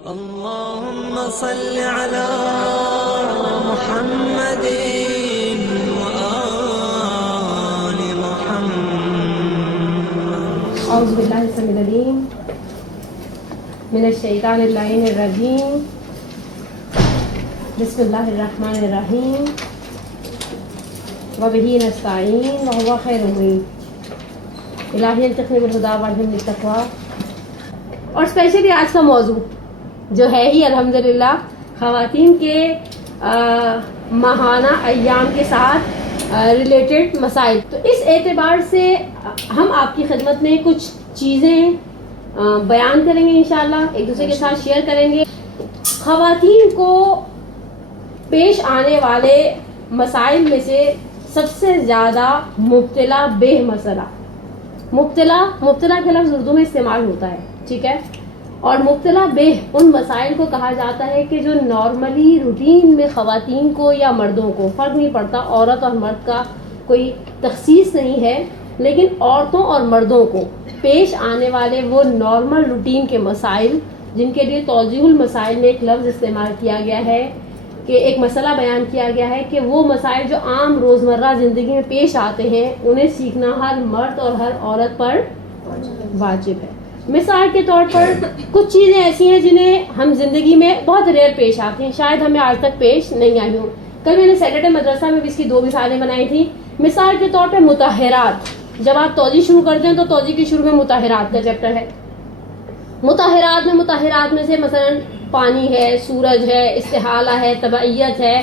اللهم صل على محمد وآل محمد. اعوذ باللہ السمیع العلیم من الشیطان اللعین الرجیم. بسم اللہ الرحمن الرحیم. وبہ نستعین وہو خیر المعین. الہی التقنی بالہدی والہمنی بالتقوی. اور اسپیشلی آج کا موضوع جو ہے ہی الحمدللہ خواتین کے ماہانہ ایام کے ساتھ ریلیٹڈ مسائل. تو اس اعتبار سے ہم آپ کی خدمت میں کچھ چیزیں بیان کریں گے انشاءاللہ، ایک دوسرے کے ساتھ شیئر کریں گے. خواتین کو پیش آنے والے مسائل میں سے سب سے زیادہ مبتلا بہ مسئلہ، مبتلا کے لفظ اردو میں استعمال ہوتا ہے، ٹھیک ہے، اور مبتلا بہ ان مسائل کو کہا جاتا ہے کہ جو نارملی روٹین میں خواتین کو یا مردوں کو فرق نہیں پڑتا، عورت اور مرد کا کوئی تخصیص نہیں ہے، لیکن عورتوں اور مردوں کو پیش آنے والے وہ نارمل روٹین کے مسائل جن کے لیے توضیح المسائل میں ایک لفظ استعمال کیا گیا ہے، کہ ایک مسئلہ بیان کیا گیا ہے کہ وہ مسائل جو عام روزمرہ زندگی میں پیش آتے ہیں انہیں سیکھنا ہر مرد اور ہر عورت پر واجب ہے. مثال کے طور پر کچھ چیزیں ایسی ہیں جنہیں ہم زندگی میں بہت ریئر پیش آتی ہیں، شاید ہمیں آج تک پیش نہیں آئی ہوں. کل میں نے سیٹرڈے مدرسہ میں بھی اس کی 2 مثالیں بنائی تھیں. مثال کے طور پہ مطہرات. جب آپ توضیح شروع کرتے ہیں تو توضیح کے شروع میں مطہرات کا چیپٹر ہے. مطہرات میں سے مثلا پانی ہے، سورج ہے، استحالہ ہے، تبعیت ہے،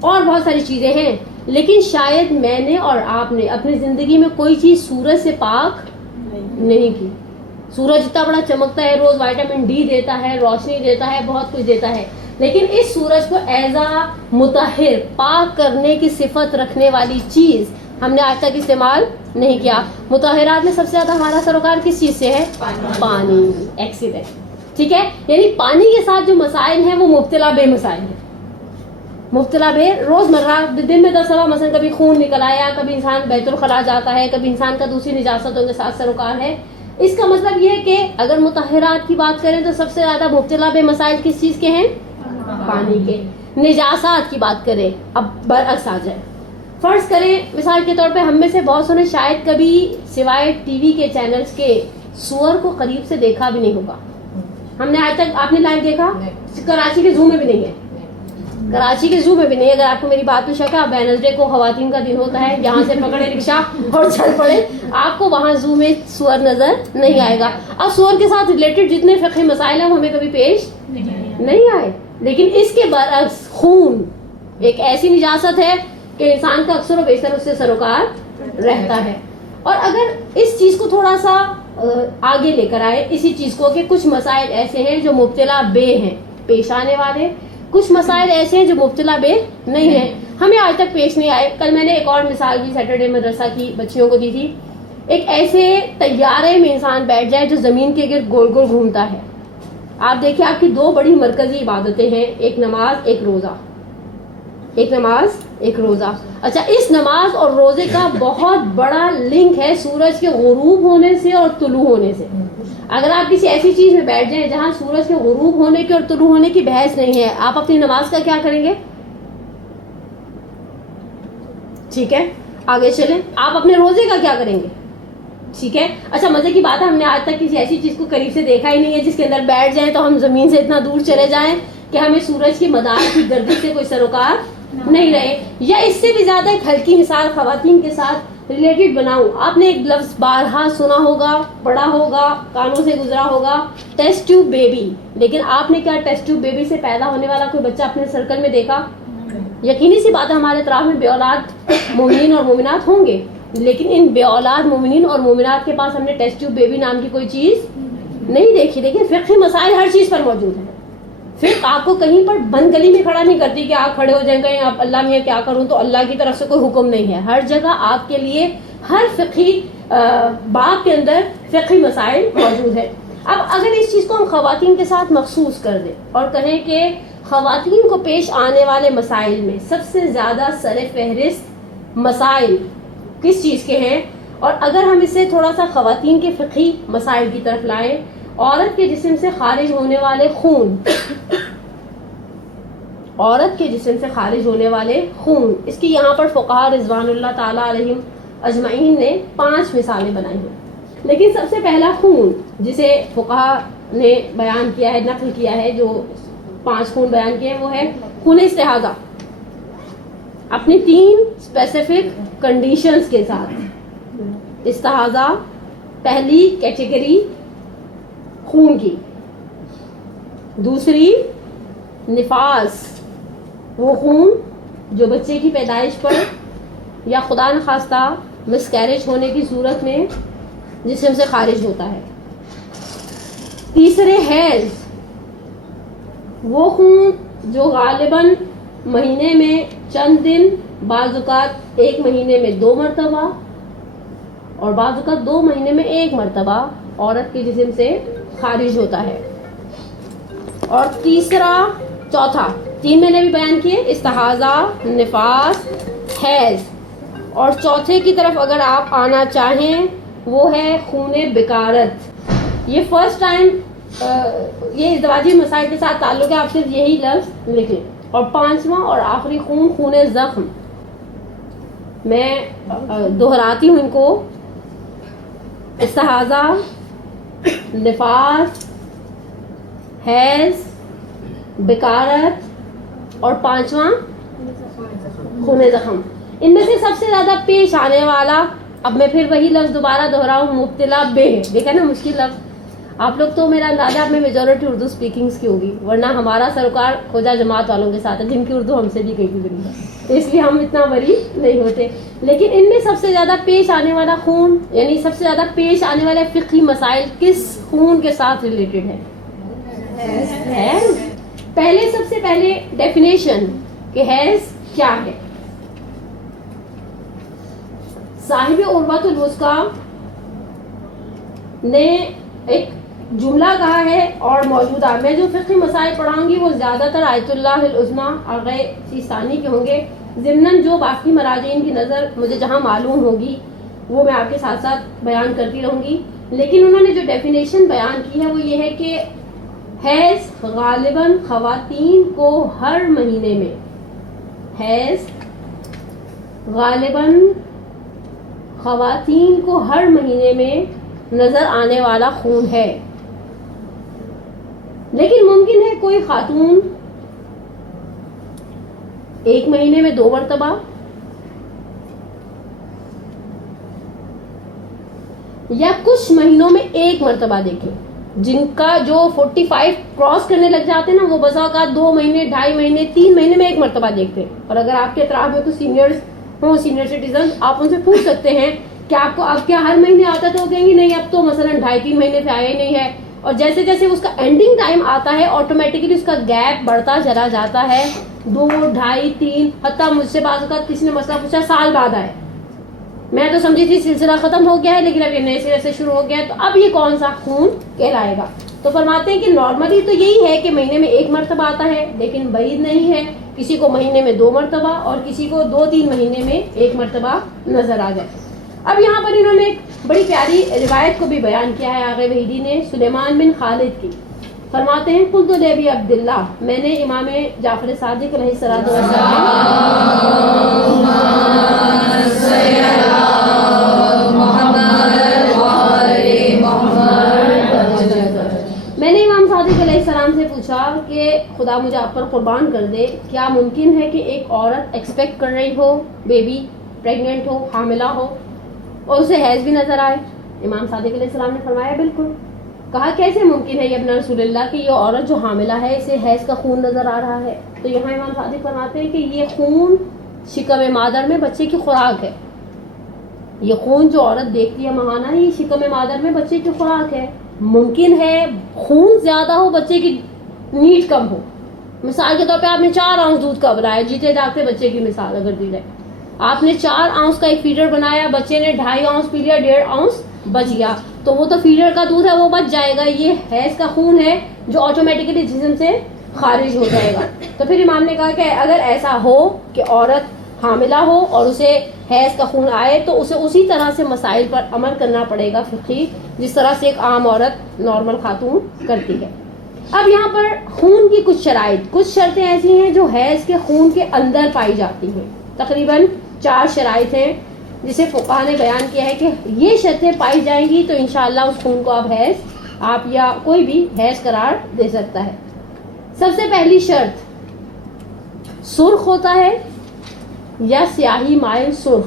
اور بہت ساری چیزیں ہیں. لیکن شاید میں نے اور آپ نے اپنی زندگی میں کوئی چیز سورج سے پاک نہیں کی. سورج اتنا بڑا چمکتا ہے، روز وائٹامن ڈی دیتا ہے، روشنی دیتا ہے، بہت کچھ دیتا ہے، لیکن اس سورج کو ایز اے مطہر، پاک کرنے کی صفت رکھنے والی چیز ہم نے آج تک استعمال نہیں کیا. مطہرات میں سب سے زیادہ ہمارا سروکار کس چیز سے ہے؟ پانی. ایکسیڈنٹ، ٹھیک ہے، یعنی پانی کے ساتھ جو مسائل ہیں وہ مبتلا بے مسائل ہیں. مبتلا بے روزمرہ دن میں 10 دفعہ مثلا کبھی خون نکل آیا، کبھی انسان بیت الخلاء جاتا ہے، کبھی انسان کا دوسری نجاستوں کے ساتھ سروکار ہے. اس کا مطلب یہ ہے کہ اگر مطہرات کی بات کریں تو سب سے زیادہ مبتلا بے مسائل کس چیز کے ہیں؟ پانی کے. نجاسات کی بات کریں، اب برعکس آ جائے. فرض کریں مثال کے طور پہ ہم میں سے بہت سو نے شاید کبھی سوائے ٹی وی کے چینلز کے سور کو قریب سے دیکھا بھی نہیں ہوگا. ہم نے آج تک، آپ نے لائیو دیکھا؟ کراچی کے زو میں بھی نہیں ہے. کراچی کے زو میں بھی نہیں. اگر آپ کو میری بات پہ شک ہے، ویڈنسڈے کو خواتین کا دن ہوتا ہے، یہاں سے پکڑے رکشہ اور چل پڑے، آپ کو وہاں زو میں سور نظر نہیں آئے گا. اب سور کے ساتھ ریلیٹڈ جتنے فقہی مسائل ہیں وہ ہمیں کبھی پیش نہیں آئے. لیکن اس کے برعکس خون ایک ایسی نجاست ہے کہ انسان کا اکثر و بیشتر اس سے سروکار رہتا ہے. اور اگر اس چیز کو تھوڑا سا آگے لے کر آئے، اسی چیز کو، کہ کچھ مسائل ایسے ہیں جو مبتلا بے ہیں پیش آنے والے، کچھ مسائل ایسے ہیں جو مبتلا بے نہیں ہیں، ہمیں آج تک پیش نہیں آئے. کل میں نے ایک اور مثال بھی سیٹرڈے مدرسہ کی بچیوں کو دی تھی. ایک ایسے طیارے میں انسان بیٹھ جائے جو زمین کے گرد گول گول گھومتا ہے. آپ دیکھیں، آپ کی 2 بڑی مرکزی عبادتیں ہیں، ایک نماز ایک روزہ. ایک نماز ایک روزہ. اچھا، اس نماز اور روزے کا بہت بڑا لنک ہے سورج کے غروب ہونے سے اور طلوع ہونے سے. اگر آپ کسی ایسی چیز میں بیٹھ جائیں جہاں سورج کے غروب ہونے کی اور طلوع ہونے کی بحث نہیں ہے، آپ اپنی نماز کا کیا کریں گے؟ ٹھیک ہے، آگے چلیں. آپ اپنے روزے کا کیا کریں گے؟ ٹھیک ہے. اچھا، مزے کی بات ہے، ہم نے آج تک کسی ایسی چیز کو قریب سے دیکھا ہی نہیں ہے جس کے اندر بیٹھ جائیں تو ہم زمین سے اتنا دور چلے جائیں کہ ہمیں سورج کی مدار کی گردش سے کوئی سروکار نہیں رہے. یا اس سے بھی زیادہ ایک ہلکی مثال خواتین کے ساتھ ریلیٹڈ بناؤں. آپ نے ایک لفظ بارہا سنا ہوگا، پڑھا ہوگا، کانوں سے گزرا ہوگا، ٹیسٹ ٹیوب بیبی. لیکن آپ نے کیا ٹیسٹ ٹیوب بیبی سے پیدا ہونے والا کوئی بچہ اپنے سرکل میں دیکھا؟ یقینی سی بات ہے ہمارے اطراف میں بے اولاد مومنین اور مومنات ہوں گے، لیکن ان بے اولاد مومنین اور مومنات کے پاس ہم نے ٹیسٹ ٹیوب بیبی نام کی کوئی چیز نہیں دیکھی. لیکن فقہی مسائل ہر چیز پر موجود ہیں. پھر آپ کو کہیں پر بند گلی میں کھڑا نہیں کرتی کہ آپ کھڑے ہو جائیں گے آپ اللہ میاں کیا کروں، تو اللہ کی طرف سے کوئی حکم نہیں ہے. ہر جگہ آپ کے لیے ہر فقہی باب کے اندر فقہی مسائل موجود ہے. اب اگر اس چیز کو ہم خواتین کے ساتھ مخصوص کر دیں اور کہیں کہ خواتین کو پیش آنے والے مسائل میں سب سے زیادہ سر فہرست مسائل کس چیز کے ہیں، اور اگر ہم اسے تھوڑا سا خواتین کے فقہی مسائل کی طرف لائیں عورت کے جسم سے خارج ہونے والے خون، عورت کے جسم سے خارج ہونے والے خون، اس کی یہاں پر فقہاء رضوان اللہ تعالی علیہم اجمعین نے 5 مثالیں بنائی ہیں. لیکن سب سے پہلا خون جسے فقہاء نے بیان کیا ہے، نقل کیا ہے، جو 5 خون بیان کیے ہیں، وہ ہے خون استحاضہ، اپنی 3 اسپیسیفک کنڈیشنز کے ساتھ. استحاضہ پہلی کیٹیگری خون کی. دوسری نفاس، وہ خون جو بچے کی پیدائش پر یا خدا نخواستہ مسکیریج ہونے کی صورت میں جسم سے خارج ہوتا ہے. تیسرے حیض، وہ خون جو غالباً مہینے میں چند دن، بعض اوقات 1 مہینے میں 2 مرتبہ اور بعض اوقات 2 مہینے میں 1 مرتبہ عورت کے جسم سے خارج ہوتا ہے. اور چوتھا 3 میں نے بھی بیان کیے، استحاضہ، نفاس، حیض. اور چوتھے کی طرف اگر آپ آنا چاہیں وہ ہے خون بکارت. یہ فرسٹ ٹائم یہ ازدواجی مسائل کے ساتھ تعلق ہے، آپ صرف یہی لفظ لکھیں. اور 5واں اور آخری خون، خون زخم. میں دہراتی ہوں ان کو: استحاضہ، نفاس، حیض، بکارت اور 5واں خون زخم. ان میں سے سب سے زیادہ پیش آنے والا، اب میں پھر وہی لفظ دوبارہ دہراؤں، مبتلا بے ہے. دیکھا نا مشکل لفظ. آپ لوگ تو میرا اندازہ آپ میں میجورٹی اردو اسپیکنگس کی ہوگی، ورنہ ہمارا سروکار کھوجا جماعت والوں کے ساتھ ہے جن کی اردو ہم سے بھی کئی گزری ہے، تو اس لیے ہم اتنا بری نہیں ہوتے. لیکن ان میں سب سے زیادہ پیش آنے والا خون، یعنی سب سے زیادہ پیش آنے والے فقہی مسائل کس خون کے ساتھ ریلیٹڈ ہے؟ پہلے سب سے پہلے ڈیفینیشن کہ حیض کیا ہے. صاحب عروۃ الوثقیٰ نے ایک جملہ کہا ہے، اور موجودہ میں جو فقہی مسائل پڑھاؤں گی وہ زیادہ تر آیت اللہ العظمیٰ آغا سیستانی کے ہوں گے. ضمناً جو باقی مراجعین کی نظر مجھے جہاں معلوم ہوگی وہ میں آپ کے ساتھ ساتھ بیان کرتی رہوں گی. لیکن انہوں نے جو ڈیفینیشن بیان کی ہے وہ یہ ہے کہ حیض غالباً خواتین کو ہر مہینے میں، حیض غالباً خواتین کو ہر مہینے میں نظر آنے والا خون ہے. لیکن ممکن ہے کوئی خاتون 1 مہینے میں 2 مرتبہ یا کچھ مہینوں میں 1 مرتبہ دیکھیں. جن کا جو 45 کراس کرنے لگ جاتے ہیں نا، وہ بسا اوقات 2 مہینے، 2.5 مہینے، 3 مہینے میں 1 مرتبہ دیکھتے ہیں. اور اگر آپ کے اطراف میں کوئی سینئرز ہوں، سینئر سٹیزن، آپ ان سے پوچھ سکتے ہیں کہ آپ کو اب کیا ہر مہینے آتا ہے، تو وہ کہیں گے نہیں اب تو مثلا 2.5-3 مہینے سے آیا ہی نہیں ہے. اور جیسے جیسے اس کا اینڈنگ ٹائم آتا ہے آٹومیٹکلی اس کا گیپ بڑھتا چلا جاتا ہے، 2, 2.5, 3، حتیٰ مجھ سے بعض اوقات کسی نے مسئلہ پوچھا سال بعد آئے. میں تو سمجھی تھی سلسلہ ختم ہو گیا ہے، لیکن اب یہ نئے سرے سے شروع ہو گیا ہے، تو اب یہ کون سا خون کہلائے گا؟ تو فرماتے ہیں کہ نارملی تو یہی ہے کہ مہینے میں 1 مرتبہ آتا ہے، لیکن بعید نہیں ہے کسی کو مہینے میں 2 مرتبہ اور کسی کو 2-3 مہینے میں 1 مرتبہ نظر آ جائے. اب یہاں پر انہوں نے ایک بڑی پیاری روایت کو بھی بیان کیا ہے آغا وحیدی نے، سلیمان بن خالد کی. فرماتے ہیں قلت لابی عبداللہ، میں نے امام جعفر صادق علیہ الصلوۃ میں نے امام صادق علیہ السلام سے پوچھا کہ خدا مجھے آپ پر قربان کر دے، کیا ممکن ہے کہ ایک عورت ایکسپیکٹ کر رہی ہو، بیبی پریگننٹ ہو، حاملہ ہو، اور اسے حیض بھی نظر آئے؟ امام صادق علیہ السلام نے فرمایا بالکل. کہا کیسے ممکن ہے یا ابن رسول اللہ کہ یہ عورت جو حاملہ ہے اسے حیض کا خون نظر آ رہا ہے؟ تو یہاں امام صادق فرماتے ہیں کہ یہ خون شکم مادر میں بچے کی خوراک ہے. یہ خون جو عورت دیکھتی ہے مہانہ، یہ شکم مادر میں بچے کی خوراک ہے. ممکن ہے خون زیادہ ہو، بچے کی نیڈ کم ہو. مثال کے طور پہ آپ نے 4 اونس دودھ کا بنایا، جیتے جاگتے بچے کی مثال اگر دی جائے، آپ نے 4 اونس کا ایک فیڈر بنایا، بچے نے 2.5 اونس پی لیا، 1.5 اونس بچ گیا، تو وہ تو فیڈر کا دودھ ہے، وہ بچ جائے گا. یہ حیض کا خون ہے جو آٹومیٹکلی جسم سے خارج ہو جائے گا. تو پھر امام نے کہا کہ اگر ایسا ہو کہ عورت حاملہ ہو اور اسے حیض کا خون آئے تو اسے اسی طرح سے مسائل پر عمل کرنا پڑے گا فقہی، جس طرح سے ایک عام عورت نارمل خاتون کرتی ہے۔ اب یہاں پر خون کی کچھ شرائط، کچھ شرطیں ایسی ہیں جو حیض کے خون کے اندر پائی جاتی ہیں، تقریباً 4 شرائط ہیں جسے فقہا نے بیان کیا ہے کہ یہ شرطیں پائی جائیں گی تو انشاءاللہ اس خون کو آپ یا کوئی بھی حیض قرار دے سکتا ہے۔ سب سے پہلی شرط، سرخ ہوتا ہے یا سیاہی مائل سرخ،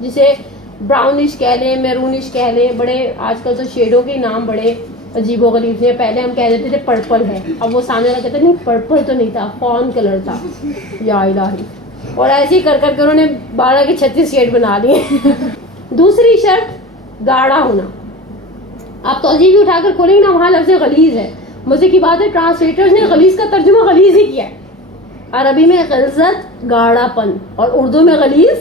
جسے براؤنش کہہ لیں، میرونش کہہ لیں، بڑے آج کل تو شیڈوں کے نام بڑے عجیب و غریب تھے۔ پہلے ہم کہہ دیتے تھے پرپل ہے، اب وہ سامنے والا کہتے نہیں پرپل تو نہیں تھا، فون کلر تھا، یا الہی، اور ایسے ہی کر کے انہوں نے 12 کے 36 شیڈ بنا لیے۔ دوسری شرط گاڑھا ہونا۔ آپ توجہ بھی اٹھا کر کھولیں گے نا، وہاں لفظ غلیظ ہے، مزے کی بات ہے ٹرانسلیٹرز نے غلیظ کا ترجمہ غلیظ ہی کیا ہے۔ عربی میں غلظت گاڑھا پن، اور اردو میں غلیظ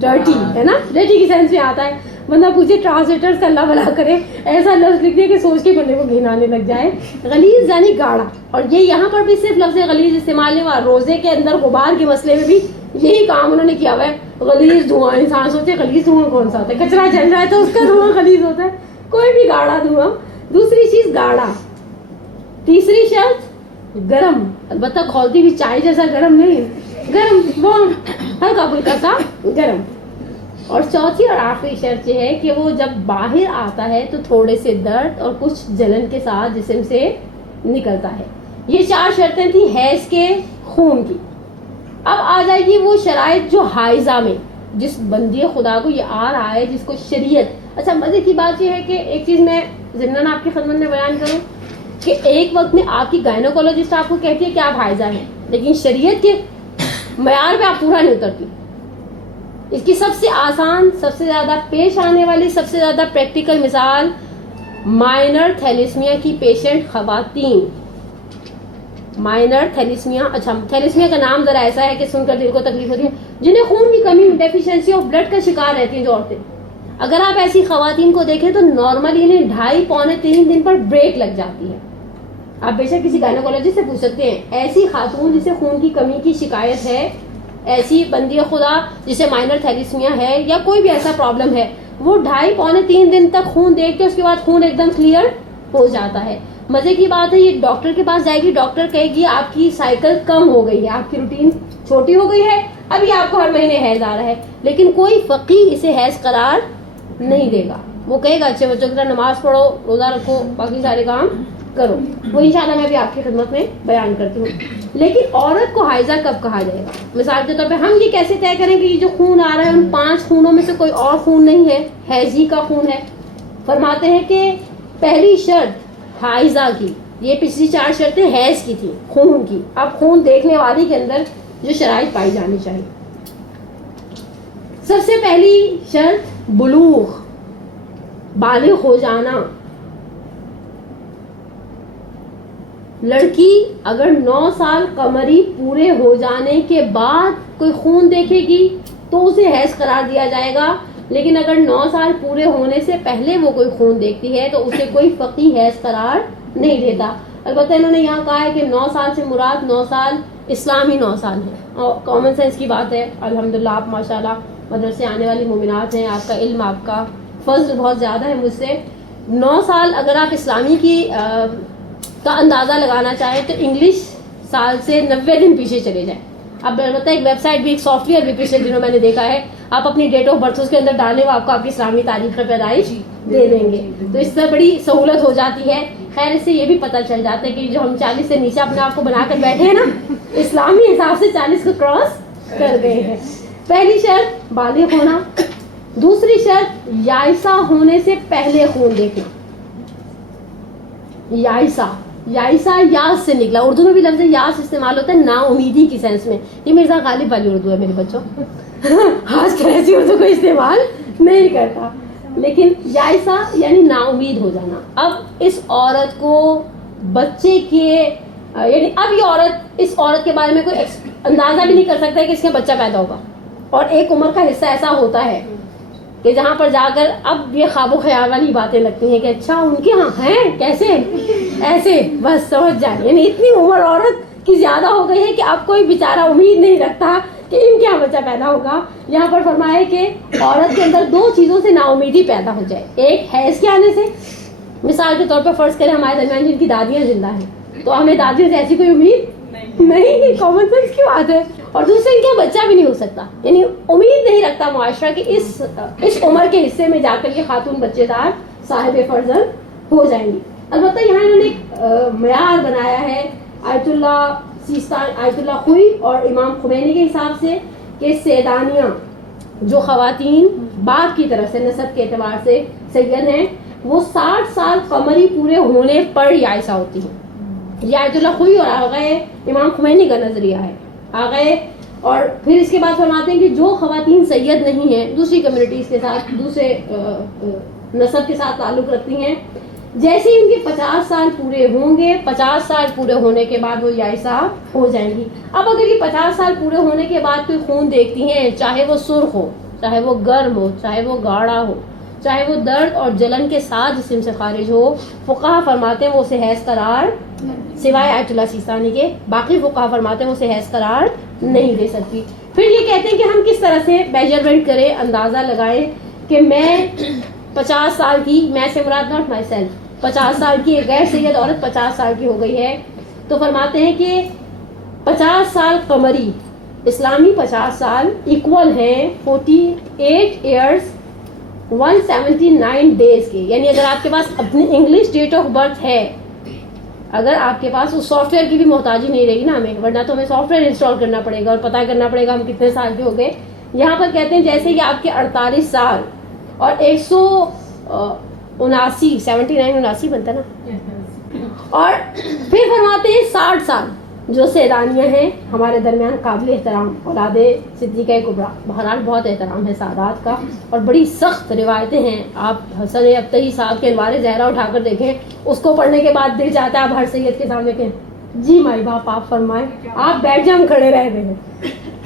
ڈرٹی ہے نا، ڈرٹی کی سینس میں آتا ہے۔ بندہ پوچھے ٹرانسلیٹرز کا اللہ بھلا کرے، ایسا لفظ لکھ دے کہ سوچ کے بندے کو گھن آنے لگ جائے۔ غلیظ یعنی گاڑھا، اور یہ یہاں پر بھی صرف لفظ غلیظ استعمال نہیں ہوا، روزے کے اندر غبار کے مسئلے میں بھی یہی کام انہوں نے کیا ہوا ہے۔ غلیظ دھواں، انسان سوچے غلیظ دھواں کون سا ہوتا ہے، کچرا چل رہا ہے تو اس کا دھواں غلیظ ہوتا ہے، کوئی بھی گاڑھا دھواں۔ دوسری چیز گاڑھا۔ تیسری شرط گرم، البتہ کھولتی ہوئی چائے جیسا گرم نہیں، گرم وارم، ہلکا پھلکا سا گرم۔ اور چوتھی اور آخری شرط یہ ہے کہ وہ جب باہر آتا ہے تو تھوڑے سے درد اور کچھ جلن کے ساتھ جسم سے نکلتا ہے۔ یہ 4 شرطیں تھیں حیض کے خون کی۔ اب آ جائے گی وہ شرائط جو حائضہ میں، جس بندی خدا کو یہ آ رہا ہے، جس کو شریعت۔ اچھا مزے کی بات یہ ہے کہ ایک چیز میں ضمناً آپ کی خدمت میں بیان کروں کہ ایک وقت میں آپ کی گائنوکولوجسٹ آپ کو کہتی ہے کہ آپ حائضہ ہیں، لیکن شریعت کے معیار پہ آپ پورا نہیں اترتی۔ اس کی سب سے آسان، سب سے زیادہ پیش آنے والی، سب سے زیادہ پریکٹیکل مثال مائنر تھیلیسمیا کی پیشنٹ خواتین۔ مائنر تھیلیسمیا، اچھا تھیلیسمیا کا نام ذرا ایسا ہے کہ سن کر دل کو تکلیف ہوتی ہے، جنہیں خون کی کمی، ڈیفیشنسی آف بلڈ کا شکار رہتی ہیں جو عورتیں۔ اگر آپ ایسی خواتین کو دیکھیں تو نارملی انہیں 2.5 پونے 3 دن پر بریک لگ جاتی ہے۔ آپ بے شک کسی گائنوکولوجسٹ سے پوچھ سکتے ہیں، ایسی خاتون جسے خون کی کمی کی شکایت ہے، ایسی بندی خدا جسے مائنر تھیلیسمیا ہے یا کوئی بھی ایسا پرابلم ہے، وہ 2.5 پونے 3 دن تک خون دیکھتے، اس کے بعد خون ایک دم کلیئر ہو جاتا ہے۔ مزے کی بات ہے، یہ ڈاکٹر کے پاس جائے گی، ڈاکٹر کہے گی آپ کی سائیکل کم ہو گئی ہے، آپ کی روٹین چھوٹی ہو گئی ہے، ابھی آپ کو ہر مہینے حیض آ رہا ہے، لیکن کوئی فقیہ اسے حیض قرار نہیں دے گا۔ وہ کہے گا اچھے بچوں کی طرح نماز پڑھو، روزہ رکھو، باقی سارے کام کرو۔ وہ انشاءاللہ میں بھی آپ کی خدمت میں بیان کرتی ہوں۔ لیکن عورت کو حائضہ کب کہا جائے گا؟ مثال کے طور پہ ہم یہ کیسے طے کریں کہ یہ جو خون آ رہا ہے ان 5 خونوں میں سے کوئی اور خون نہیں ہے، حیض ہی کا خون ہے؟ فرماتے ہیں کہ پہلی شرط حائضہ کی، یہ پچھلی 4 شرطیں حیض کی تھی، خون کی۔ اب خون دیکھنے والی کے اندر جو شرائط پائی جانی چاہیے، سب سے پہلی شرط بلوغ، بالغ ہو جانا۔ لڑکی اگر 9 سال قمری پورے ہو جانے کے بعد کوئی خون دیکھے گی تو اسے حیض قرار دیا جائے گا، لیکن اگر 9 سال پورے ہونے سے پہلے وہ کوئی خون دیکھتی ہے تو اسے کوئی فقیہ حیض قرار نہیں دیتا۔ البتہ انہوں نے یہاں کہا ہے کہ 9 سال سے مراد 9 سال اسلامی 9 سال ہے، اور کامن سینس کی بات ہے۔ الحمدللہ آپ ماشاءاللہ مدرسے آنے والی مومنات ہیں، آپ کا علم، آپ کا فضل بہت زیادہ ہے مجھ سے۔ 9 سال اگر آپ اسلامی کی کا اندازہ لگانا چاہیں تو انگلش سال سے 90 دن پیچھے چلے جائیں۔ اب البتہ ایک ویب سائٹ بھی، ایک سافٹ ویئر بھی پچھلے دنوں میں نے دیکھا ہے، آپ اپنی ڈیٹ آف برتھ اس کے اندر ڈالیں، وہ آپ کو آپ کی اسلامی تاریخ پیدائش دے دیں گے، تو اس سے بڑی سہولت ہو جاتی ہے۔ خیر اس سے یہ بھی پتہ چل جاتا ہے کہ جو ہم 40 سے نیچے اپنے آپ کو بنا کر بیٹھے ہیں نا، اسلامی حساب سے 40 کو کراس کر گئے ہیں۔ پہلی شرط بالغ ہونا۔ دوسری شرط یائسہ ہونے سے پہلے خون دیکھنا۔ یائسہ، یائسہ یاس سے نکلا، اردو میں بھی لفظ یاس استعمال ہوتا ہے نا امیدی کی سینس میں۔ یہ مرزا غالب والی اردو ہے میرے بچوں، آج کل ایسی اردو کو استعمال نہیں کرتا، لیکن یائسہ یعنی نا امید ہو جانا۔ اب اس عورت کو بچے کے یعنی اب یہ عورت، اس عورت کے بارے میں کوئی اندازہ بھی نہیں کر سکتا ہے کہ اس کا بچہ پیدا ہوگا، اور ایک عمر کا حصہ ایسا ہوتا ہے کہ جہاں پر جا کر اب یہ خواب و خیال والی باتیں لگتی ہیں کہ اچھا ان کے ہاں ہیں کیسے، ایسے بس سمجھ جائیں، یعنی اتنی عمر عورت کی زیادہ ہو گئی ہے کہ اب کوئی بیچارہ امید نہیں رکھتا کہ ان کے یہاں بچہ پیدا ہوگا. یہاں پر فرمایا کہ عورت کے اندر 2 چیزوں سے نا امیدی پیدا ہو جائے. ایک حیض کے آنے سے, مثال کے طور پر فرض کریں ہمارے درمیان جن کی دادیاں زندہ ہیں تو ہمیں دادیوں سے ایسی کوئی امید نہیں, کامن سینس کی بات ہے. اور دوسرے ان کا بچہ بھی نہیں ہو سکتا, یعنی امید نہیں رکھتا معاشرہ کہ اس عمر کے حصے میں جا کر یہ خاتون بچے دار صاحب فرزند ہو جائیں گی. البتہ یہاں انہوں نے ایک معیار بنایا ہے آیت اللہ خوئی اور امام خمینی کے حساب سے کہ سیدانیاں جو خواتین باپ کی طرف سے نسب کے اعتبار سے سید ہیں وہ 60 سال قمری پورے ہونے پر یائسہ ہوتی ہیں. یہ آیت اللہ خوئی اور آغا امام خمینی کا نظریہ ہے. آغا اور پھر اس کے بعد فرماتے ہیں کہ جو خواتین سید نہیں ہیں, دوسری کمیونٹیز کے ساتھ, دوسرے نسب کے ساتھ تعلق رکھتی ہیں, جیسے ان کے 50 سال پورے ہوں گے, 50 سال پورے ہونے کے بعد وہ یائسہ ہو جائیں گی. اب اگر یہ 50 سال پورے ہونے کے بعد کوئی خون دیکھتی ہیں, چاہے وہ سرخ ہو, چاہے وہ گرم ہو, چاہے وہ گاڑھا ہو, چاہے وہ درد اور جلن کے ساتھ جسم سے خارج ہو, فقہا فرماتے ہیں وہ اسے حیض قرار, سوائے آیت اللہ سیستانی کے باقی فقہا فرماتے ہیں وہ اسے حیض قرار نہیں دے سکتی. پھر یہ کہتے ہیں کہ ہم کس طرح سے میجرمنٹ کریں, اندازہ لگائیں کہ میں 50 سال کی, میں سے مراد ناٹ مائی سیلف, 50 سال کی ایک غیر سید عورت 50 سال کی ہو گئی ہے تو فرماتے ہیں کہ 50 سال قمری اسلامی 50 سال ایکول ہیں 48 ایئرس 179 ڈیز کے. یعنی اگر آپ کے پاس اپنی انگلش ڈیٹ آف برتھ ہے, اگر آپ کے پاس اس سافٹ ویئر کی بھی محتاجی نہیں رہے گی نا ہمیں, ورنہ تو ہمیں سافٹ ویئر انسٹال کرنا پڑے گا اور پتہ کرنا پڑے گا ہم کتنے سال کے ہو گئے. یہاں پر کہتے ہیں جیسے کہ آپ کے 48 سال اور 179 79 بنتا نا, اور پھر فرماتے ہیں 60 سال جو سیدانیاں ہیں ہمارے درمیان قابل احترام اولاد صدیقہ کبریٰ. بہرحال بہت احترام ہے سادات کا اور بڑی سخت روایتیں ہیں. آپ حسن ابتہی صاحب کے انوار زہرا اٹھا کر دیکھیں, اس کو پڑھنے کے بعد دل چاہتا ہے آپ ہر سید کے سامنے کہیں جی مائی باپ آپ فرمائیں, آپ بیٹھ جائیں, ہم کھڑے رہ گئے ہیں.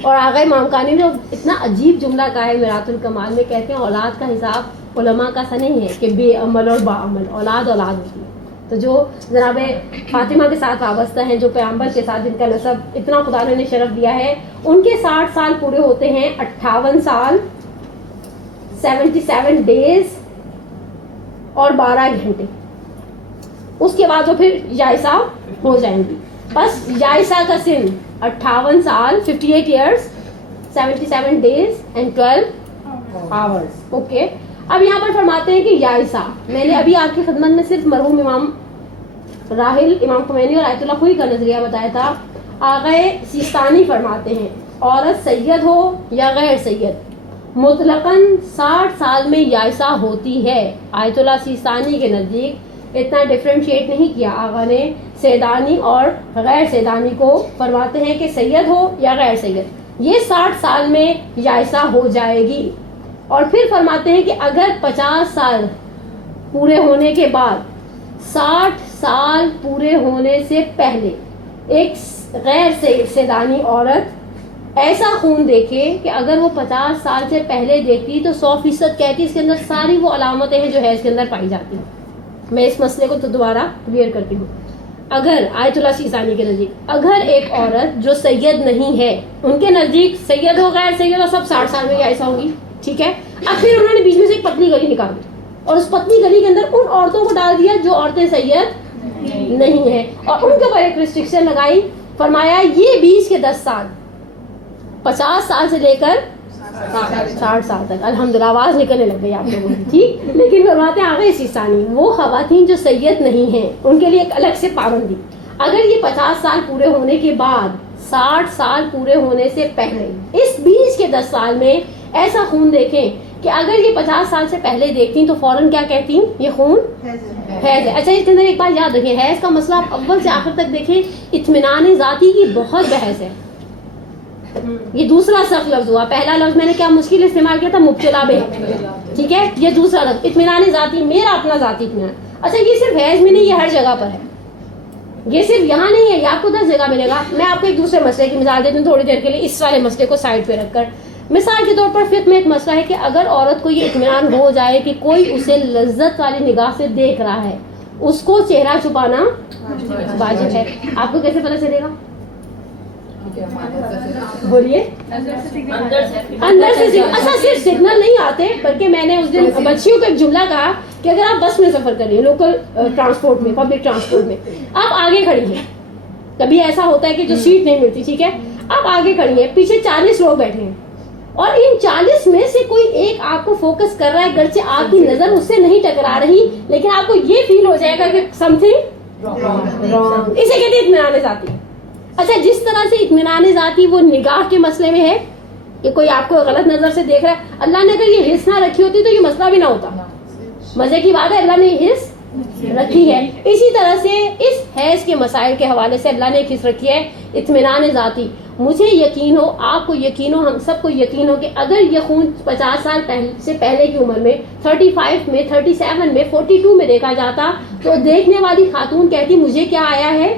اور آغا امام قانی نے اتنا عجیب جملہ کہا ہے میرات الکمال میں, کہتے ہیں اولاد کا حساب علماء کا سا نہیں ہے کہ بے عمل اور با عمل, اولاد اولاد ہوتی ہے. تو جو جناب فاطمہ کے ساتھ وابستہ ہیں, جو پیغمبر کے ساتھ جن کا نسب اتنا خدا نے شرف دیا ہے, ان کے 60 سال پورے ہوتے ہیں 58 سال 77 ڈیز اور 12 گھنٹے. اس کے بعد وہ پھر یائسہ ہو جائیں گی. بس یائسہ کا سن 58 سال 58 years 77 days and 12 hours. Okay, اب یہاں پر فرماتے ہیں کہ یائسہ, میں نے ابھی آپ کی خدمت میں صرف مرحوم امام راحل امام خمینی اور آیت اللہ خوئی کا نظریہ بتایا تھا. آغا سیستانی فرماتے ہیں عورت سید ہو یا غیر سید مطلقاً 60 سال میں یائسہ ہوتی ہے. آیت اللہ سیستانی کے نزدیک اتنا ڈفرینشیٹ نہیں کیا آغا نے سیدانی اور غیر سیدانی کو. فرماتے ہیں کہ سید ہو یا غیر سید, یہ 60 سال میں یائسہ ہو جائے گی. اور پھر فرماتے ہیں کہ اگر 50 سال پورے ہونے کے بعد 60 سال پورے ہونے سے پہلے ایک غیر سیدانی عورت ایسا خون دیکھے کہ اگر وہ 50 سال سے پہلے دیکھتی تو 100% کہتی اس کے اندر ساری وہ علامتیں ہیں جو حیض کے اندر پائی جاتی ہیں. میں اس مسئلے کو تو دوبارہ کلیئر کرتی ہوں. اگر آیت اللہ سیستانی کے نزدیک اگر ایک عورت جو سید نہیں ہے, ان کے نزدیک سید ہو غیر سید ہو سب 60 سال میں ایسا ہوگی, ٹھیک ہے. اب پھر انہوں نے بیچ میں سے ایک پتلی گلی نکال دی اور اس پتلی گلی کے اندر ان عورتوں کو ڈال دیا جو عورتیں سید نہیں ہیں, اور ان کے اوپر ایک ریسٹرکشن لگائی. فرمایا یہ 20 کے 10 سال 50 سال سے لے کر 60 سال تک. الحمدللہ آواز نکلنے لگ گئی آپ لوگوں کی, ٹھیک. لیکن فرماتے ہیں آغا سیستانی وہ خواتین جو سید نہیں ہیں ان کے لیے ایک الگ سے پابندی. اگر یہ 50 سال پورے ہونے کے بعد 60 سال پورے ہونے سے پہلے اس 20 کے 10 سال میں ایسا خون دیکھیں کہ اگر یہ 50 سال سے پہلے دیکھتی تو فوراً کیا کہتی یہ خون حیض ہے. اچھا اس کے اندر ایک بات یاد رکھیں, حیض کا مسئلہ آپ اول سے آخر تک دیکھیں, اطمینان ذاتی کی بہت بحث ہے. یہ دوسرا سخت لفظ ہوا. پہلا لفظ میں نے کیا مشکل استعمال کیا تھا, مبتلا بے, ٹھیک ہے. یہ دوسرا لفظ اطمینان ذاتی, میرا اپنا ذاتی اطمینان. اچھا یہ صرف حیض میں نہیں, یہ ہر جگہ پر ہے, یہ صرف یہاں نہیں ہے, یہ آپ کو 10 جگہ ملے گا. میں آپ کو ایک دوسرے مسئلے کی مثال دیتی ہوں تھوڑی دیر کے لیے, اس والے مسئلے کو سائڈ پہ رکھ کر. مثال کے طور پر فقہ میں ایک مسئلہ ہے کہ اگر عورت کو یہ اطمینان ہو جائے کہ کوئی اسے لذت والی نگاہ سے دیکھ رہا ہے, اس کو چہرہ چھپانا واجب ہے. آپ کو کیسے پتہ چلے گا؟ بولیے اندر سے اچھا صرف سگنل نہیں آتے بلکہ میں نے اس دن بچیوں کو ایک جملہ کہا کہ اگر آپ بس میں سفر کر رہی ہیں لوکل ٹرانسپورٹ میں پبلک ٹرانسپورٹ میں آپ آگے کھڑی ہیں کبھی ایسا ہوتا ہے کہ جو سیٹ نہیں ملتی ٹھیک ہے آپ آگے کھڑی ہیں پیچھے 40 لوگ بیٹھے ہیں اور ان 40 میں سے کوئی ایک آپ کو فوکس کر رہا ہے گرچہ آپ کی نظر اس سے نہیں ٹکرا رہی لیکن آپ کو یہ فیل ہو جائے گا کہ سم تھنگ رانگ اسے کہتے ہیں اطمینان ذاتی اچھا جس طرح سے اطمینان ذاتی وہ نگاہ کے مسئلے میں ہے کہ کوئی آپ کو غلط نظر سے دیکھ رہا ہے اللہ نے اگر یہ حس نہ رکھی ہوتی تو یہ مسئلہ بھی نہ ہوتا مزے کی بات ہے اللہ نے یہ حس رکھی ہے اسی طرح سے اس حیض کے مسائل کے حوالے سے اللہ نے ایک حس رکھی ہے اطمینان ذاتی مجھے یقین ہو آپ کو یقین ہو ہم سب کو یقین ہو کہ اگر یہ خون 50 سال سے پہلے کی عمر میں 35 میں 37 میں 42 میں دیکھا جاتا تو دیکھنے والی خاتون کہتی مجھے کیا آیا ہے